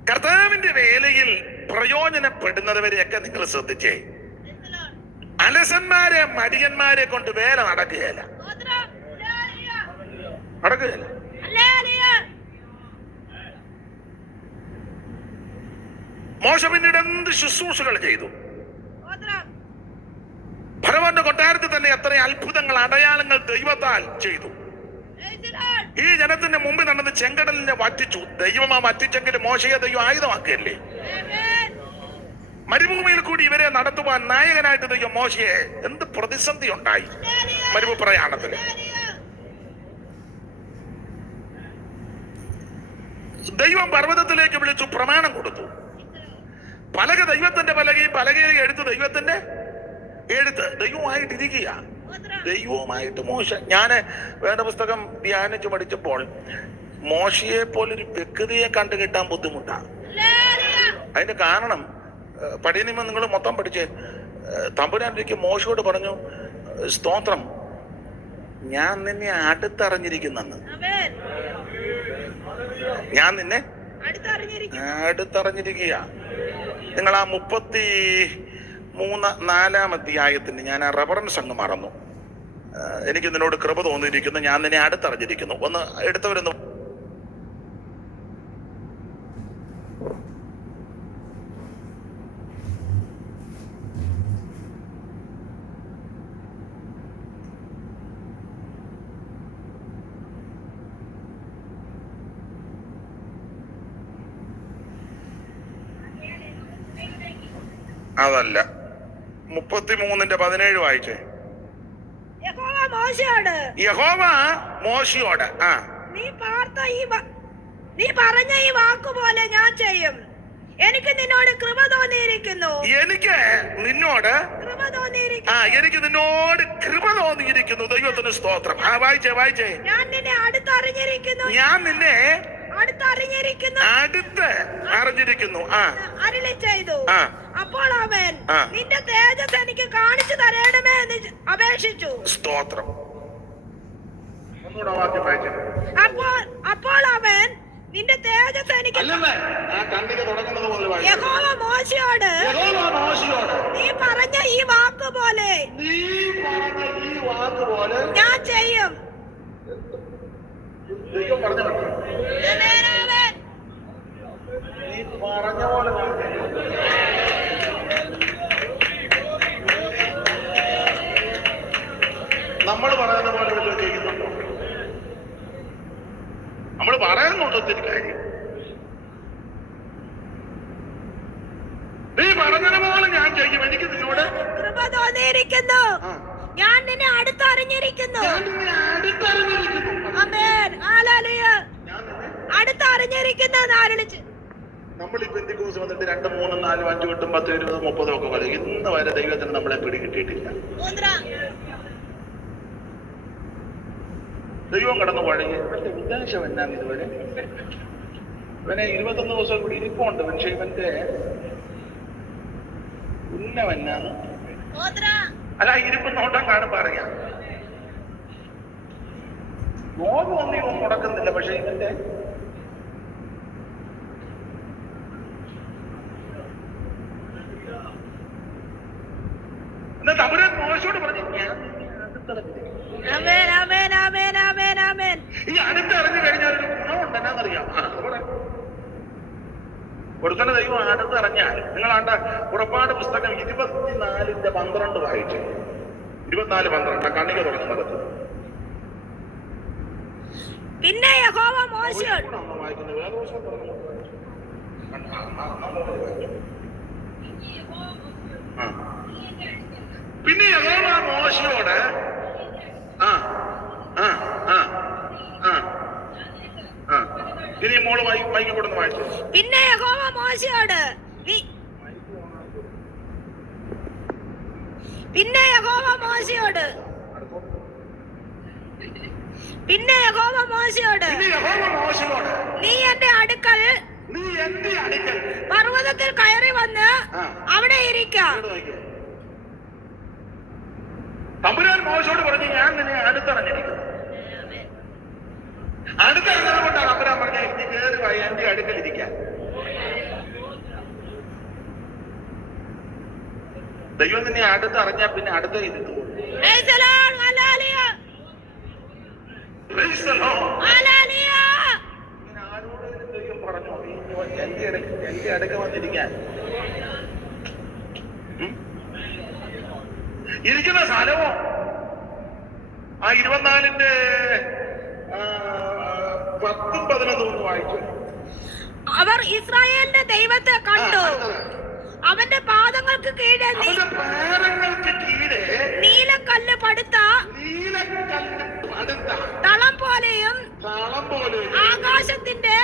കർത്താവിന്റെ വേലയിൽ പ്രയോജനപ്പെടുന്നവരെയൊക്കെ നിങ്ങൾ ശ്രദ്ധിച്ചേ. അലസന്മാരെ മടിയന്മാരെ കൊണ്ട് വേല നടക്കുകയല്ല. മോശ പിന്നീട് എന്ത് ശുശ്രൂഷകൾ ചെയ്തു. ഫറവോന്റെ കൊട്ടാരത്തിൽ തന്നെ എത്ര അത്ഭുതങ്ങൾ, അടയാളങ്ങൾ ദൈവത്താൽ ചെയ്തു. ഈ ജനത്തിന്റെ മുമ്പിൽ നടന്ന് ചെങ്കടലിനെ വറ്റിച്ചു. ദൈവം ആ വറ്റിച്ചെങ്കിലും മോശയെ ദൈവം ആയുധമാക്കുകയല്ലേ. മരുഭൂമിയിൽ കൂടി ഇവരെ നടത്തുവാൻ നായകനായിട്ട് ദൈവം മോശയെ, എന്ത് പ്രതിസന്ധി ഉണ്ടായി മരുഭൂ പ്രയാണത്തിന്. ദൈവം പർവ്വതത്തിലേക്ക് വിളിച്ചു, പ്രമാണം കൊടുത്തു. പലക ദൈവത്തിന്റെ പലകയെ എടുത്ത് ദൈവത്തിന്റെ എഴുത്ത് ദൈവമായിട്ടിരിക്കുക. ദൈവവുമായിട്ട് മോശ, ഞാന് വേണ്ട പുസ്തകം ധ്യാനിച്ചു പഠിച്ചപ്പോൾ മോശയെ പോലൊരു വ്യക്തിയെ കണ്ടു കിട്ടാൻ ബുദ്ധിമുട്ടാണ്. അതിന്റെ കാരണം പടിയനിമ നിങ്ങൾ മൊത്തം പഠിച്ച് തമ്പുരാൻ ഒരിക്കൽ മോശയോട് പറഞ്ഞു, സ്തോത്രം, ഞാൻ നിന്നെ അടുത്തറിഞ്ഞിരിക്കുന്നെന്ന്. ഞാൻ നിന്നെ അടുത്തറിഞ്ഞിരിക്കുക. നിങ്ങൾ ആ 33-4 അധ്യായത്തിന് ഞാൻ ആ റെഫറൻസ് അങ്ങ് മറന്നു. എനിക്ക് നിന്നോട് കൃപ തോന്നിയിരിക്കുന്നു, ഞാൻ നിന്നെ അടുത്തറിഞ്ഞിരിക്കുന്നു. ഒന്ന് എടുത്തവരൊന്ന്. അതല്ല, 33:17 വായിച്ചേ. യഹോവ മോശയോട്, നീ പറഞ്ഞ ഈ വാക്കുപോലെ ഞാൻ ചെയ്യും. എനിക്ക് നിന്നോട് കൃപ തോന്നിയിരിക്കുന്നു. എനിക്ക് നിന്നോട് കൃപ തോന്നിയിരിക്കുന്നു. ദൈവത്തിന് സ്തോത്രം. വായിച്ചേ. ഞാൻ നിന്നെ അടുത്തറിഞ്ഞിരിക്കുന്നു. അരുളി ചെയ്തു. അപ്പോൾ അവൻ നിന്റെ തേജസ് എനിക്ക് കാണിച്ചു തരണമേ എന്ന് അപേക്ഷിച്ചു. സ്തോത്രം. അപ്പോൾ അവൻ നിന്റെ തേജസ് എനിക്ക്. യഹോവ മോശയോട്, നീ പറഞ്ഞ ഈ വാക്ക് പോലെ ഞാൻ ചെയ്യും. പറഞ്ഞ പോലെ നമ്മൾ പറയുന്ന പോലെ വല്ലതും ചെയ്യുന്നുണ്ടോ? നമ്മൾ പറയുന്നുണ്ടോ ഒത്തിരി കാര്യം? നീ പറഞ്ഞതുപോലെ ഞാൻ ചെയ്യും. എനിക്ക് നിന്നോട് കൃപ തോന്നിയിരിക്കുന്നു. ഞാൻ നിന്നെ അടുത്തറിഞ്ഞിരിക്കുന്നു. അടുത്തറിഞ്ഞിരിക്കുന്നു. നമ്മൾ ഈ പെന്തിക്കോസ് വന്നിട്ട് 2, 3, 4, 5, 8, 10, 20, 30 ഒക്കെ കളയും. ഇന്ന് വരെ ദൈവത്തിന് നമ്മളെ പിടികിട്ടിയിട്ടില്ല. ദൈവം കടന്നു പഴകി. ഇവന്റെ ഉദ്ദേശം എന്നാന്ന് ഇതുവരെ? ഇവനെ 21 ദിവസം കൂടി ഇരിപ്പുണ്ട്. പക്ഷെ ഇവന്റെ ഉന്നമെന്നാന്ന് അല്ല, ഇരിക്കുന്നോട്ടം കാണുമ്പോ അറിയാം. ലോകമൊന്നും ഇവൻ മുടക്കുന്നില്ല. പക്ഷെ ഇവന്റെ എന്നാ തമ്പുരാൻ മോശയോട് പറഞ്ഞു, ഞാൻ ഈ അടുത്തറിഞ്ഞു കഴിഞ്ഞാൽ ഒരു ഗുണമുണ്ട്. എന്നാന്നറിയാം? കൊടുക്കേണ്ട ദൈവം അടുത്തറിഞ്ഞാൽ. നിങ്ങളാണ്ട പുറപ്പാട് പുസ്തകം 24:12 വായിച്ചു. 24:12 കണ്ണിക തുറക്കുന്നത്. പിന്നെ യഹോവ മോശയോട്, വായിക്കുന്നത് വേദപുസ്തകം തുറന്നു. പിന്നെ യഹോവ മോശയോട് ഇനി മോള് മൈക്ക് കൊടുന്ന് വായിച്ചു. പിന്നെ യഹോവ മോശയോട്, നീ എന്റെ അടുക്കൽ പർവ്വതത്തിൽ കയറി വന്ന് അവിടെ ഇരിക്കാം. തമ്പുരാൻ മോശയോട് പറഞ്ഞു, ഞാൻ നിന്നെ അടുത്തറിഞ്ഞിരിക്കുന്നു. അടുത്തറിഞ്ഞത് കൊണ്ടാണ് തമ്പുരാൻ പറഞ്ഞത്, നീ കയറി വായി എന്റെ അടുക്കലിരിക്കാൻ. ദൈവം നിന്നെ അടുത്തറിഞ്ഞാൽ പിന്നെ അടുത്ത ഇരുത്തു. ആരോട് ദൈവം പറഞ്ഞു എന്റെ അടുക്ക വന്നിരിക്കാൻ? ഇരിക്കുന്ന സ്ഥലമോ? ആ 24:10-11 വായിച്ചു. അവർ ഇസ്രായേലിന്റെ ദൈവത്തെ കണ്ടു. അവന്റെ പാദങ്ങൾക്ക് കീഴെ നീലക്കല്ല് പടുത്ത തളം പോലെയും ആകാശത്തിന്റെ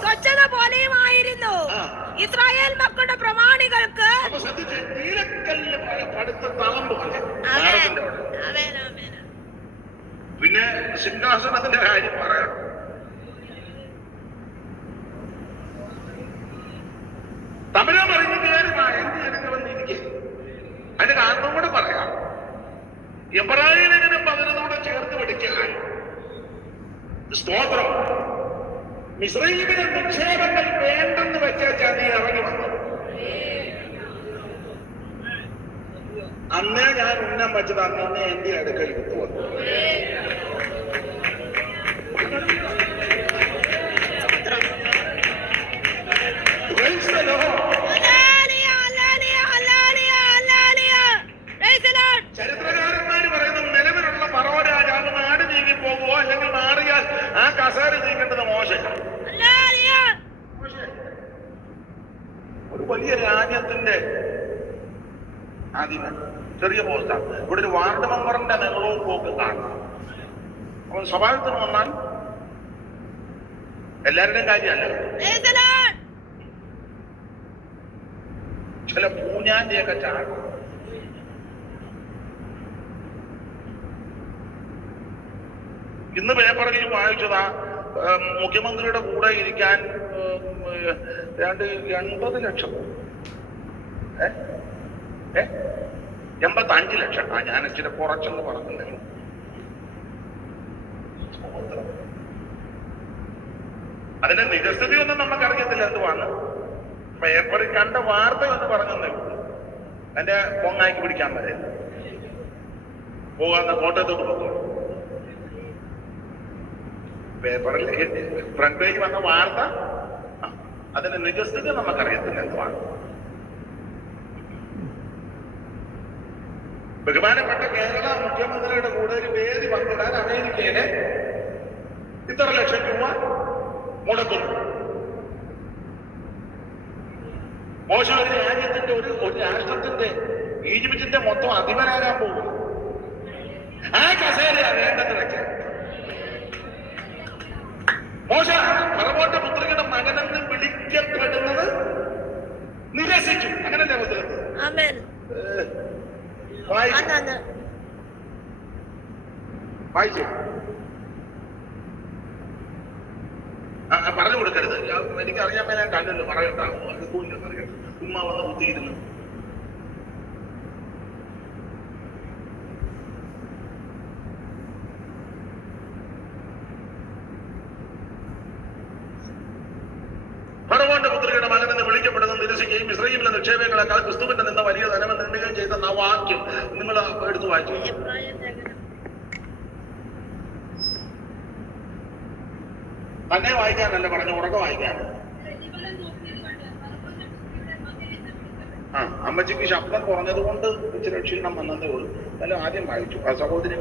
സ്വച്ഛത പോലെയുമായിരുന്നു. ഇസ്രായേൽ മക്കളുടെ പ്രമാണികൾക്ക് പിന്നെ സിംഹാസനത്തിന്റെ കാര്യം പറയണം. തമിഴ പറയുന്ന എന്റെ അടുക്ക വന്നിരിക്കെ. അതിന്റെ കാരണം എബ്രായലേഖനം 11 ചേർത്ത് പഠിക്കാൻ. സ്തോത്രം. മിസ്രയീമിലെ നിക്ഷേപങ്ങൾ വേണ്ടെന്ന് വെച്ചാൽ നീ ഇറങ്ങി വന്നു. അന്നേ ഞാൻ ഉന്നം വെച്ചത് അന്നേ എന്റെ അടുക്കൽ വന്നു. ചരിത്രകാരന്മാര് പറയുന്നു നിലവിലുള്ള ഫറവോ രാജാവ് നാട് നീങ്ങി പോകുവോ അല്ലെങ്കിൽ മാറിയാൽ ആ കസേര നീക്കേണ്ടത് മോശം. ഒരു വലിയ രാജ്യത്തിന്റെ ആദ്യം ചെറിയ പോസ്റ്റാണ്. ഇവിടെ ഒരു വാർഡ് മെമ്പറിന്റെ നിങ്ങളവും പോക്ക് കാണണം. അപ്പോൾ സ്വഭാവത്തിന് വന്നാൽ എല്ലാവരുടെയും കാര്യമല്ല. ചില പൂഞ്ഞാന്റെയൊക്കെ ചാടും. ഇന്ന് പേപ്പറിൽ വായിച്ചതാ മുഖ്യമന്ത്രിയുടെ കൂടെ ഇരിക്കാൻ 80 ലക്ഷം 85 ലക്ഷം. ഞാൻ ഇച്ചിരി കുറച്ചെന്ന് പറഞ്ഞിട്ടുണ്ടെങ്കിൽ അതിന്റെ നിജസ്ഥിതി ഒന്നും നമുക്കറിയത്തില്ല എന്തുവാണ്. പേപ്പറിൽ കണ്ട വാർത്ത എന്ന് പറഞ്ഞതേ ഉള്ളൂ. എന്റെ പൊങ്ങായിക്ക് പിടിക്കാൻ വരെ പോകാന്ന് കോട്ടയത്തോട്ട് പോകും. പേപ്പറിൽ ഫ്രണ്ട് പേജ് വന്ന വാർത്ത, അതിന്റെ നിജസ്ഥിതി നമുക്കറിയത്തില്ല എന്തുവാണ്. ബഹുമാനപ്പെട്ട കേരള മുഖ്യമന്ത്രിയുടെ കൂടെ ഒരു വേദി പങ്കിടാൻ അമേരിക്കയിലെ ഇത്ര ലക്ഷം രൂപ മുടക്കുന്നു. മോശം ഒരു രാജ്യത്തിന്റെ ഒരു രാഷ്ട്രത്തിന്റെ ഈജിപ്തിന്റെ മൊത്തം അധിപനാകാൻ പോകും. ആ കസേരയാണ് വേണ്ടെന്ന് വെച്ച് മോശ ഫറവോന്റെ പുത്രിയുടെ മകനെന്ന് വിളിക്കപ്പെടുന്നത് നിരസിച്ചു. അങ്ങനല്ലേ പുസ്തകത്തിൽ വായിച്ചു. പറഞ്ഞു കൊടുക്കരുത്. എനിക്കറിയാൻ മേലെ കണ്ടല്ലോ പറയണ്ടാവും. അത് കൂടില്ലെന്നറിയാം. ഉമ്മ വന്ന് കുത്തിയിരുന്നു. ഫറവോന്റെ പുത്രിയുടെ മകനെന്ന് വിളിക്കപ്പെടുന്നത് നിരസിക്കുകയും ഇസ്രായേലിലെ നിക്ഷേപങ്ങളെക്കാൾ ക്രിസ്തുവിന്റെ നിന്ന് വലിയ ധനമെന്ന് എണ്ണുകയും ചെയ്ത വാക്യം നിങ്ങൾ എടുത്തു വായിച്ചു. തന്നെ വായിക്കാനല്ല പറഞ്ഞു, ഉറക്കെ വായിക്കാൻ. അമ്മച്ചിക്ക് ശബ്ദം കുറഞ്ഞത് കൊണ്ട് ഇച്ചിരി ക്ഷീണം വന്നതേ ഉള്ളൂ. എന്നാലും ആദ്യം വായിച്ചു. ആ സഹോദരി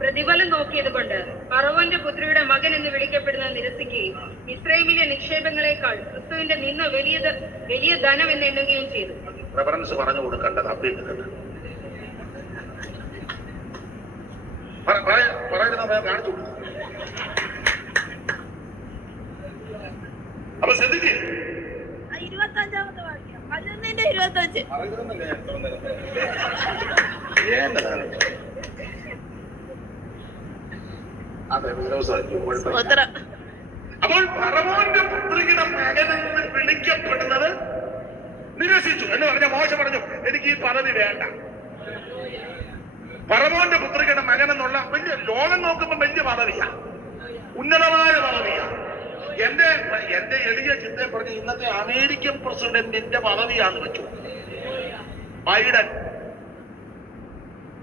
പ്രതിഫലം നോക്കിയത് കൊണ്ട് ഫറവോന്റെ പുത്രിയുടെ മകൻ എന്ന് വിളിക്കപ്പെടുന്ന നിരസിക്കുകയും ഇസ്രായേലിലെ നിക്ഷേപങ്ങളെക്കാൾ ക്രിസ്തുവിന്റെ നിന്ന് വലിയ ധനം എന്ന് എണ്ണുകയും ചെയ്തു. റെഫറൻസ് പറഞ്ഞു കൊടുക്കേണ്ടത് അപ്ഡേറ്റ് പറയുന്നത് കാണിച്ചു. അപ്പൊ ശ്രദ്ധിച്ച് 25-ാമത്തെ വാക്യം 11:25. അപ്പോൾ ഫറവോന്റെ പുത്രിയുടെ മകനെന്ന് വിളിക്കപ്പെടുന്നത് നിരസിച്ചു എന്ന് പറഞ്ഞ മോശം പറഞ്ഞു, എനിക്ക് ഈ പദവി വേണ്ട. ഫറവോന്റെ പുത്രിയുടെ മകനെന്നുള്ള വലിയ ലോകം നോക്കുമ്പോൾ വലിയ പദവിയാ, ഉന്നതമായ പദവിയാ. എന്റെ എളിയ ചിന്തയെ പറഞ്ഞ ഇന്നത്തെ അമേരിക്കൻ പ്രസിഡന്റിന്റെ പദവിയാന്ന് വെച്ചു. ബൈഡൻ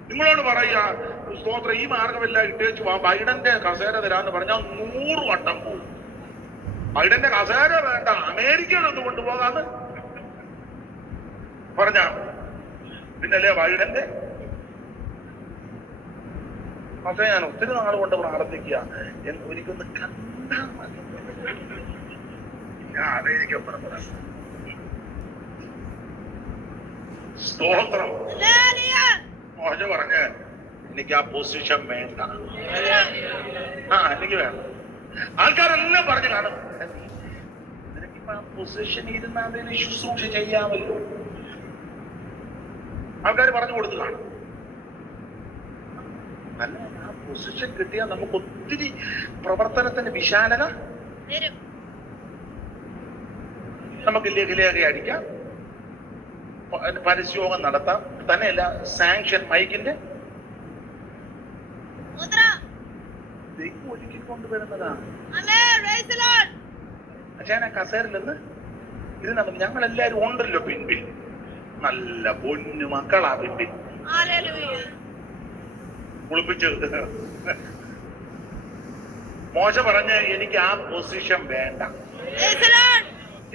നിങ്ങളോട് പറയുക, സ്തോത്രം, ഈ മാർഗമെല്ലാം ഇട്ടേച്ചു ബൈഡന്റെ കസേര തരാന്ന് പറഞ്ഞാൽ 100 വട്ടം പോകും. ബൈഡന്റെ കസേര വേണ്ട, അമേരിക്കയിൽ ഒന്ന് കൊണ്ടുപോകാന്ന് പറഞ്ഞ പിന്നല്ലേ ബൈഡന്റെ. പക്ഷേ ഞാൻ ഒത്തിരി നാൾ കൊണ്ട് പ്രാർത്ഥിക്കുക, ഒരിക്കൊന്ന് കണ്ടാ മതി. ഞാൻ അമേരിക്കപ്പെടുന്നത് സ്തോത്രം. മോശ പറഞ്ഞ് എനിക്ക് ആ പൊസിഷൻ വേണ്ട, എനിക്ക് വേണം. ആൾക്കാരെല്ലാം പറഞ്ഞു കാണും, നിനക്കിപ്പോ ആ പൊസിഷൻ ഇരുന്ന അതിന് ശുശ്രൂഷ ചെയ്യാമല്ലോ. ആൾക്കാർ പറഞ്ഞു കൊടുത്തു കാണും. അല്ല, ആ പൊസിഷൻ കിട്ടിയാൽ നമുക്ക് ഒത്തിരി പ്രവർത്തനത്തിന് വിശാലത, നമുക്ക് ലേഖലയൊക്കെ അടിക്കാം. പരസ്യയോഗം നടത്താം. തന്നെയല്ല സാങ്ഷൻ മൈക്കിന്റെ ദൈവം ഒരുക്കി കൊണ്ടുവരുന്നതാണ്. പക്ഷേ ആ കസേരയിൽ നിന്ന് ഇത് നമുക്ക് ഞങ്ങളെല്ലാരും ഉണ്ടല്ലോ പിൻപിൽ. നല്ല പൊന്നു മക്കളാ പിൻപിൽ കുളിപ്പിച്ച്. മോശ പറഞ്ഞ് എനിക്ക് ആ പൊസിഷൻ വേണ്ട,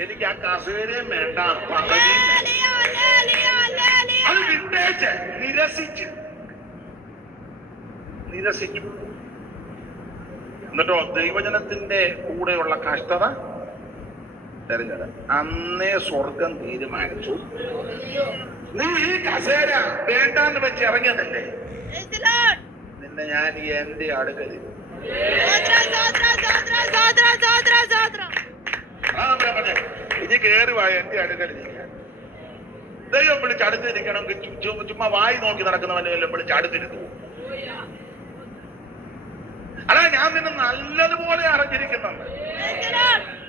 എനിക്ക് ആ കസേരയും വേണ്ട, പകുതിയും അത് വിട്ടേച്ച് നിരസിച്ചു. എന്നിട്ടോ ദൈവജനത്തിന്റെ കൂടെയുള്ള കഷ്ടത തെരഞ്ഞെടുപ്പ്. അന്നേ സ്വർഗം തീരുമാനിച്ചു, നീ ഈ കസേര വേണ്ടാന്ന് വെച്ച് ഇറങ്ങിയതല്ലേ, നിന്നെ ഞാൻ എന്റെ അടുക്കലിൽ ഇനി കേറുവാ എന്റെ അടുക്കലിൽ. ദൈവം വിളിച്ച് അടുത്തിരിക്കണമെങ്കിൽ ചുമ്മാ വായി നോക്കി നടക്കുന്നവനെ എല്ലാം വിളിച്ച് അടുത്തിരുന്നു. അല്ല, ഞാൻ നിന്നെ നല്ലതുപോലെ അറിഞ്ഞിരിക്കുന്നുണ്ട്.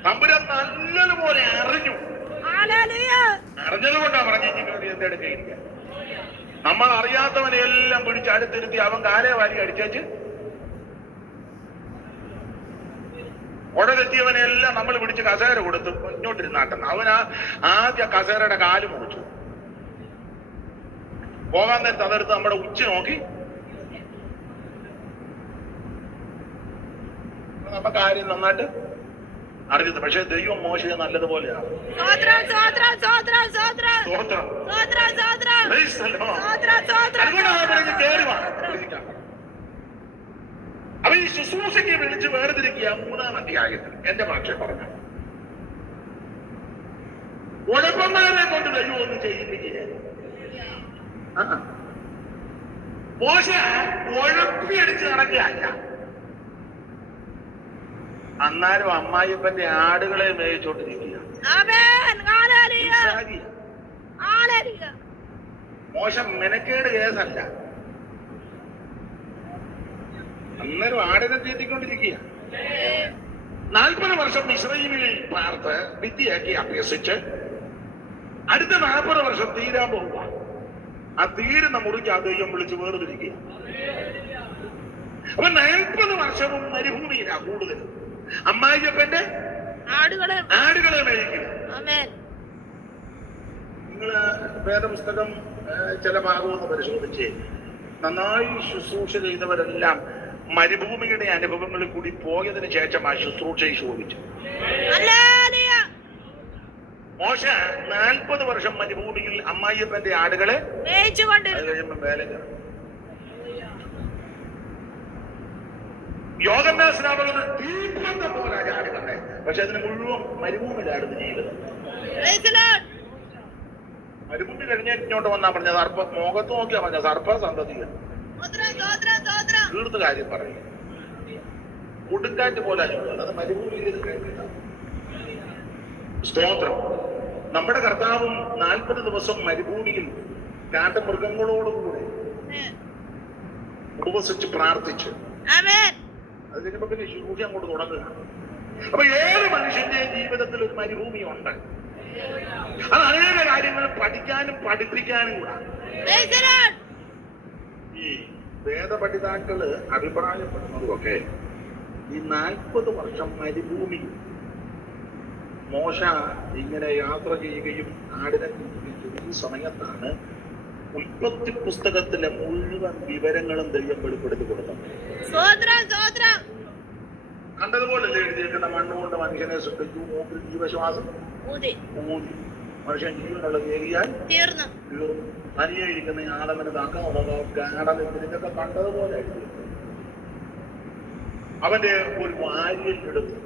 തമ്പുരാൻ നല്ലതുപോലെ അറിഞ്ഞു. അറിഞ്ഞതുകൊണ്ടാ പറഞ്ഞു എന്റെ അടുക്കയിരിക്കാൻ. നമ്മൾ അറിയാത്തവനെ എല്ലാം പിടിച്ച് അടുത്തിരുത്തി അവൻ കാലേ വാരി അടിച്ചേച്ച് ഉടലെത്തിയവനെല്ലാം നമ്മൾ പിടിച്ച് കസേര കൊടുത്ത് മുന്നോട്ടിരുന്നാട്ടെന്ന്. അവൻ ആദ്യ കസേരയുടെ കാല് മുറിച്ചു. പോകാൻ നേരത്ത് അതെടുത്ത് നമ്മുടെ ഉച്ച നോക്കി നമ്മ കാര്യം നന്നായിട്ട് അറിഞ്ഞത്. പക്ഷെ ദൈവം മോശയെ നല്ലതുപോലെയാണ്. അപ്പൊ ഈ ശുശ്രൂഷയ്ക്ക് വിളിച്ച് വേർതിരിക്കുക 3-ാം അധ്യായത്തിൽ എന്റെ ഭാഷ പറഞ്ഞു. ഉഴപ്പന്മാരെ കൊണ്ട് ദൈവം ഒന്നും ചെയ്യിപ്പിക്കുക. മോശ ഉഴപ്പിയടിച്ച് നടക്കുകയല്ല. അന്നാലും അമ്മായിപ്പന്റെ ആടുകളെ മേയിച്ചോണ്ടിരിക്കുക. മോശം മെനക്കേട് കേസല്ല. അന്നേരം ആടിനെ തീറ്റിക്കൊണ്ടിരിക്കുക. 40 വർഷം ഇസ്രായേലിൽ പാർത്ത് വിദ്യയാക്കി അഭ്യസിച്ച് അടുത്ത 40 വർഷം തീരാൻ പോവുക. ആ തീരുന്ന മുറിക്ക് ആ ദൈവം വിളിച്ച് വേർതിരിക്കുക. അപ്പൊ 40 വർഷവും മരുഭൂമിയിലാ കൂടുതൽ. അമ്മായിയപ്പന്റെ ആടുകളെ മേയിക്കുക. നിങ്ങള് വേദപുസ്തകം ചില ഭാഗമൊന്ന് പരിശോധിച്ച് നന്നായി ശുശ്രൂഷ ചെയ്തവരെല്ലാം മരുഭൂമിയുടെ അനുഭവങ്ങളിൽ കൂടി പോയതിനു ശേഷം ആ ശുശ്രൂഷയെ ശോഭിച്ചു. മോശ 40 വർഷം മരുഭൂമിയിൽ അമ്മായിയപ്പന്റെ ആടുകളെ കഴിയുമ്പോൾ വേല കയറും. യോഹന്നാൻ സ്നാപകൻ തീപ്പന്തം പോലെ ആടുകളെ, പക്ഷെ അതിന് മുഴുവൻ മരുഭൂമിയിലായിരുന്നു ജീവിതം. മരുഭൂമി കഴിഞ്ഞിങ്ങോട്ട് വന്നാ പറഞ്ഞ സർപ്പ മുഖത്ത് നോക്കിയാ പറഞ്ഞ സർപ്പ സന്തതികൾ തീർത്ത് കാര്യം പറയും. കൊടുങ്കാറ്റ് പോലെ അത് മരുഭൂമിയിൽ സ്തോത്രം. നമ്മുടെ കർത്താവും 40 ദിവസം മരുഭൂമിയിൽ കാട്ടുമൃഗങ്ങളോടുകൂടെ ഉപവസിച്ച് പ്രാർത്ഥിച്ചു. അത് കഴിഞ്ഞപ്പോ പിന്നെ ശുശ്രൂഷ അങ്ങോട്ട് തുടങ്ങുക. അപ്പൊ ഏത് മനുഷ്യന്റെ ജീവിതത്തിൽ ഒരു മരുഭൂമി ഉണ്ട്. അത് അനേക കാര്യങ്ങൾ പഠിക്കാനും പഠിപ്പിക്കാനും കൂടെ. ഈ വേദപഠിതാക്കള് അഭിപ്രായപ്പെടുന്നതുമൊക്കെ ഈ 40 വർഷം മരുഭൂമി മോശ ഇങ്ങനെ യാത്ര ചെയ്യുകയും ആടിനെ ഈ സമയത്താണ് ഉൽപ്പത്തി പുസ്തകത്തിലെ മുഴുവൻ വിവരങ്ങളും ദൈവം വെളിപ്പെടുത്തി കൊടുത്തത്. കണ്ടതുപോലല്ലേ എഴുതിയേക്കുന്ന മണ്ണുകൊണ്ട് മനുഷ്യനെ സൃഷ്ടിച്ചു, മൂക്കിൽ ജീവശ്വാസം ഊതി, മനുഷ്യൻ ജീവനുള്ള ഏരിയാൽ തീർന്നു, തനിയെ ഇരിക്കുന്ന ആദമിന് താക്കാനുള്ളത് ഗാഠം ഇതിനൊക്കെ കണ്ടതുപോലെ എഴുതി. അവന്റെ ഒരു വാരിയിൽ എടുത്തു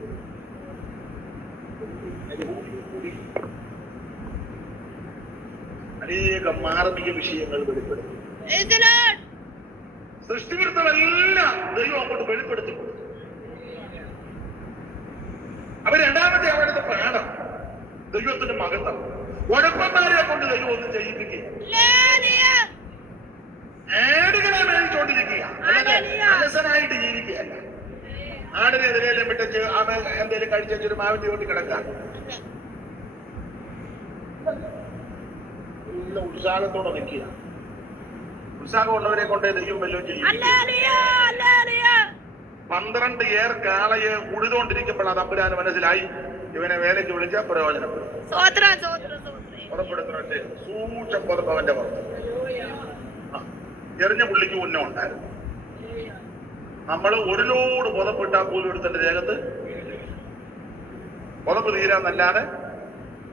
അനേക മാർമിക വിഷയങ്ങൾ വെളിപ്പെടുത്തി. സൃഷ്ടികൃത്തമെല്ലാം ദൈവം അങ്ങോട്ട് വെളിപ്പെടുത്തി കൊടുത്തു. അപ്പൊ രണ്ടാമത്തെ അവിടുത്തെ പാഠം ദൈവത്തിന്റെ മഹത്വം. ഉഴപ്പന്മാരെ കൊണ്ട് ദൈവം ഒന്നും ചെയ്യിപ്പിക്കുക, ആടുകളെ മേടിച്ചോണ്ടിരിക്കുക, അലസനായിട്ട് ജീവിക്കുകയല്ല. ആടിനെതിരെ വിട്ടിച്ച് അവൻ എന്തേലും കഴിച്ചൊരു മാവിന്റെ ഓട്ടി കിടക്കുക. നല്ല ഉത്സാഹത്തോടെ നിൽക്കുക. ഉത്സാഹമുള്ളവരെ കൊണ്ടേ ദൈവം വല്ലതും ചെയ്യും. Hallelujah, hallelujah. 12 ഏർ കാളയെ ഉഴുതുകൊണ്ടിരിക്കുമ്പോൾ ആ തമ്പുരാന് മനസ്സിലായി ഇവനെ വേലയ്ക്ക് വിളിച്ചാൽ പ്രയോജനപ്പെടും. സ്തോത്രം, സ്തോത്രം, സ്തോത്രം. പുറപ്പെടുത്തുന്നുണ്ട് സൂക്ഷം പുറത്ത് അവന്റെ പുറത്ത് എറിഞ്ഞ പുള്ളിക്ക് ഉന്നം ഉണ്ടായിരുന്നു. നമ്മൾ ഒരു ലോഡ് പുതപ്പിട്ടാൽ പോലും എടുത്തിട്ട് ദേഹത്ത് പുതപ്പ് തീരാന്നല്ലാതെ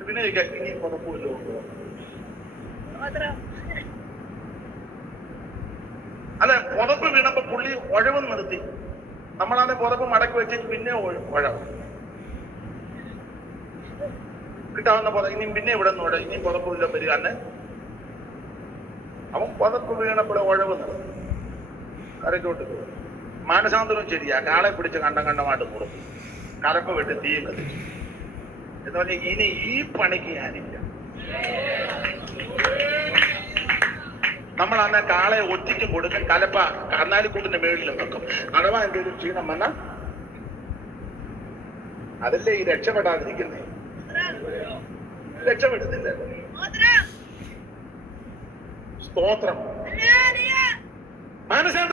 പിന്നെ ഇനി പുതപ്പില്ലോ. സ്തോത്രം. അല്ലെ, പുതപ്പ് വീണപ്പോ പുള്ളി ഉഴവ് നിർത്തി. നമ്മളാണ് പുതപ്പ് മടക്കി വെച്ചിട്ട് പിന്നെ ഉഴവ് കിട്ടാവുന്ന പുത ഇനി പിന്നെ ഇവിടെ നിന്ന് ഇനി പുതപ്പില്ല വരികയാണ്. അവൻ പുതപ്പ് വീണപ്പോൾ ഉഴവ് നിർത്തി കരയ്ക്കോട്ട് പോയി. മാനസാന്തരം ശരിയാ. കാളെ പിടിച്ച് കണ്ടമായിട്ട് കൊടുത്തു. കലപ്പ വിട്ട് തീ കത്തിച്ചു. എന്ന് പറഞ്ഞാൽ ഇനി ഈ പണിക്ക് ഞാനില്ല. നമ്മളന്ന് കാളെ ഒറ്റയ്ക്കും കൊടുക്കും, കലപ്പ കന്നാലിക്കൂട്ടിന്റെ മേളിലും വെക്കും. അഥവാ എന്തെങ്കിലും ക്ഷീണം വന്നാൽ അതല്ലേ ഈ രക്ഷപ്പെടാതിരിക്കുന്നേ. രക്ഷപ്പെടുന്നില്ല. സ്തോത്രം. ഹല്ലേലൂയ. മനസ്സാ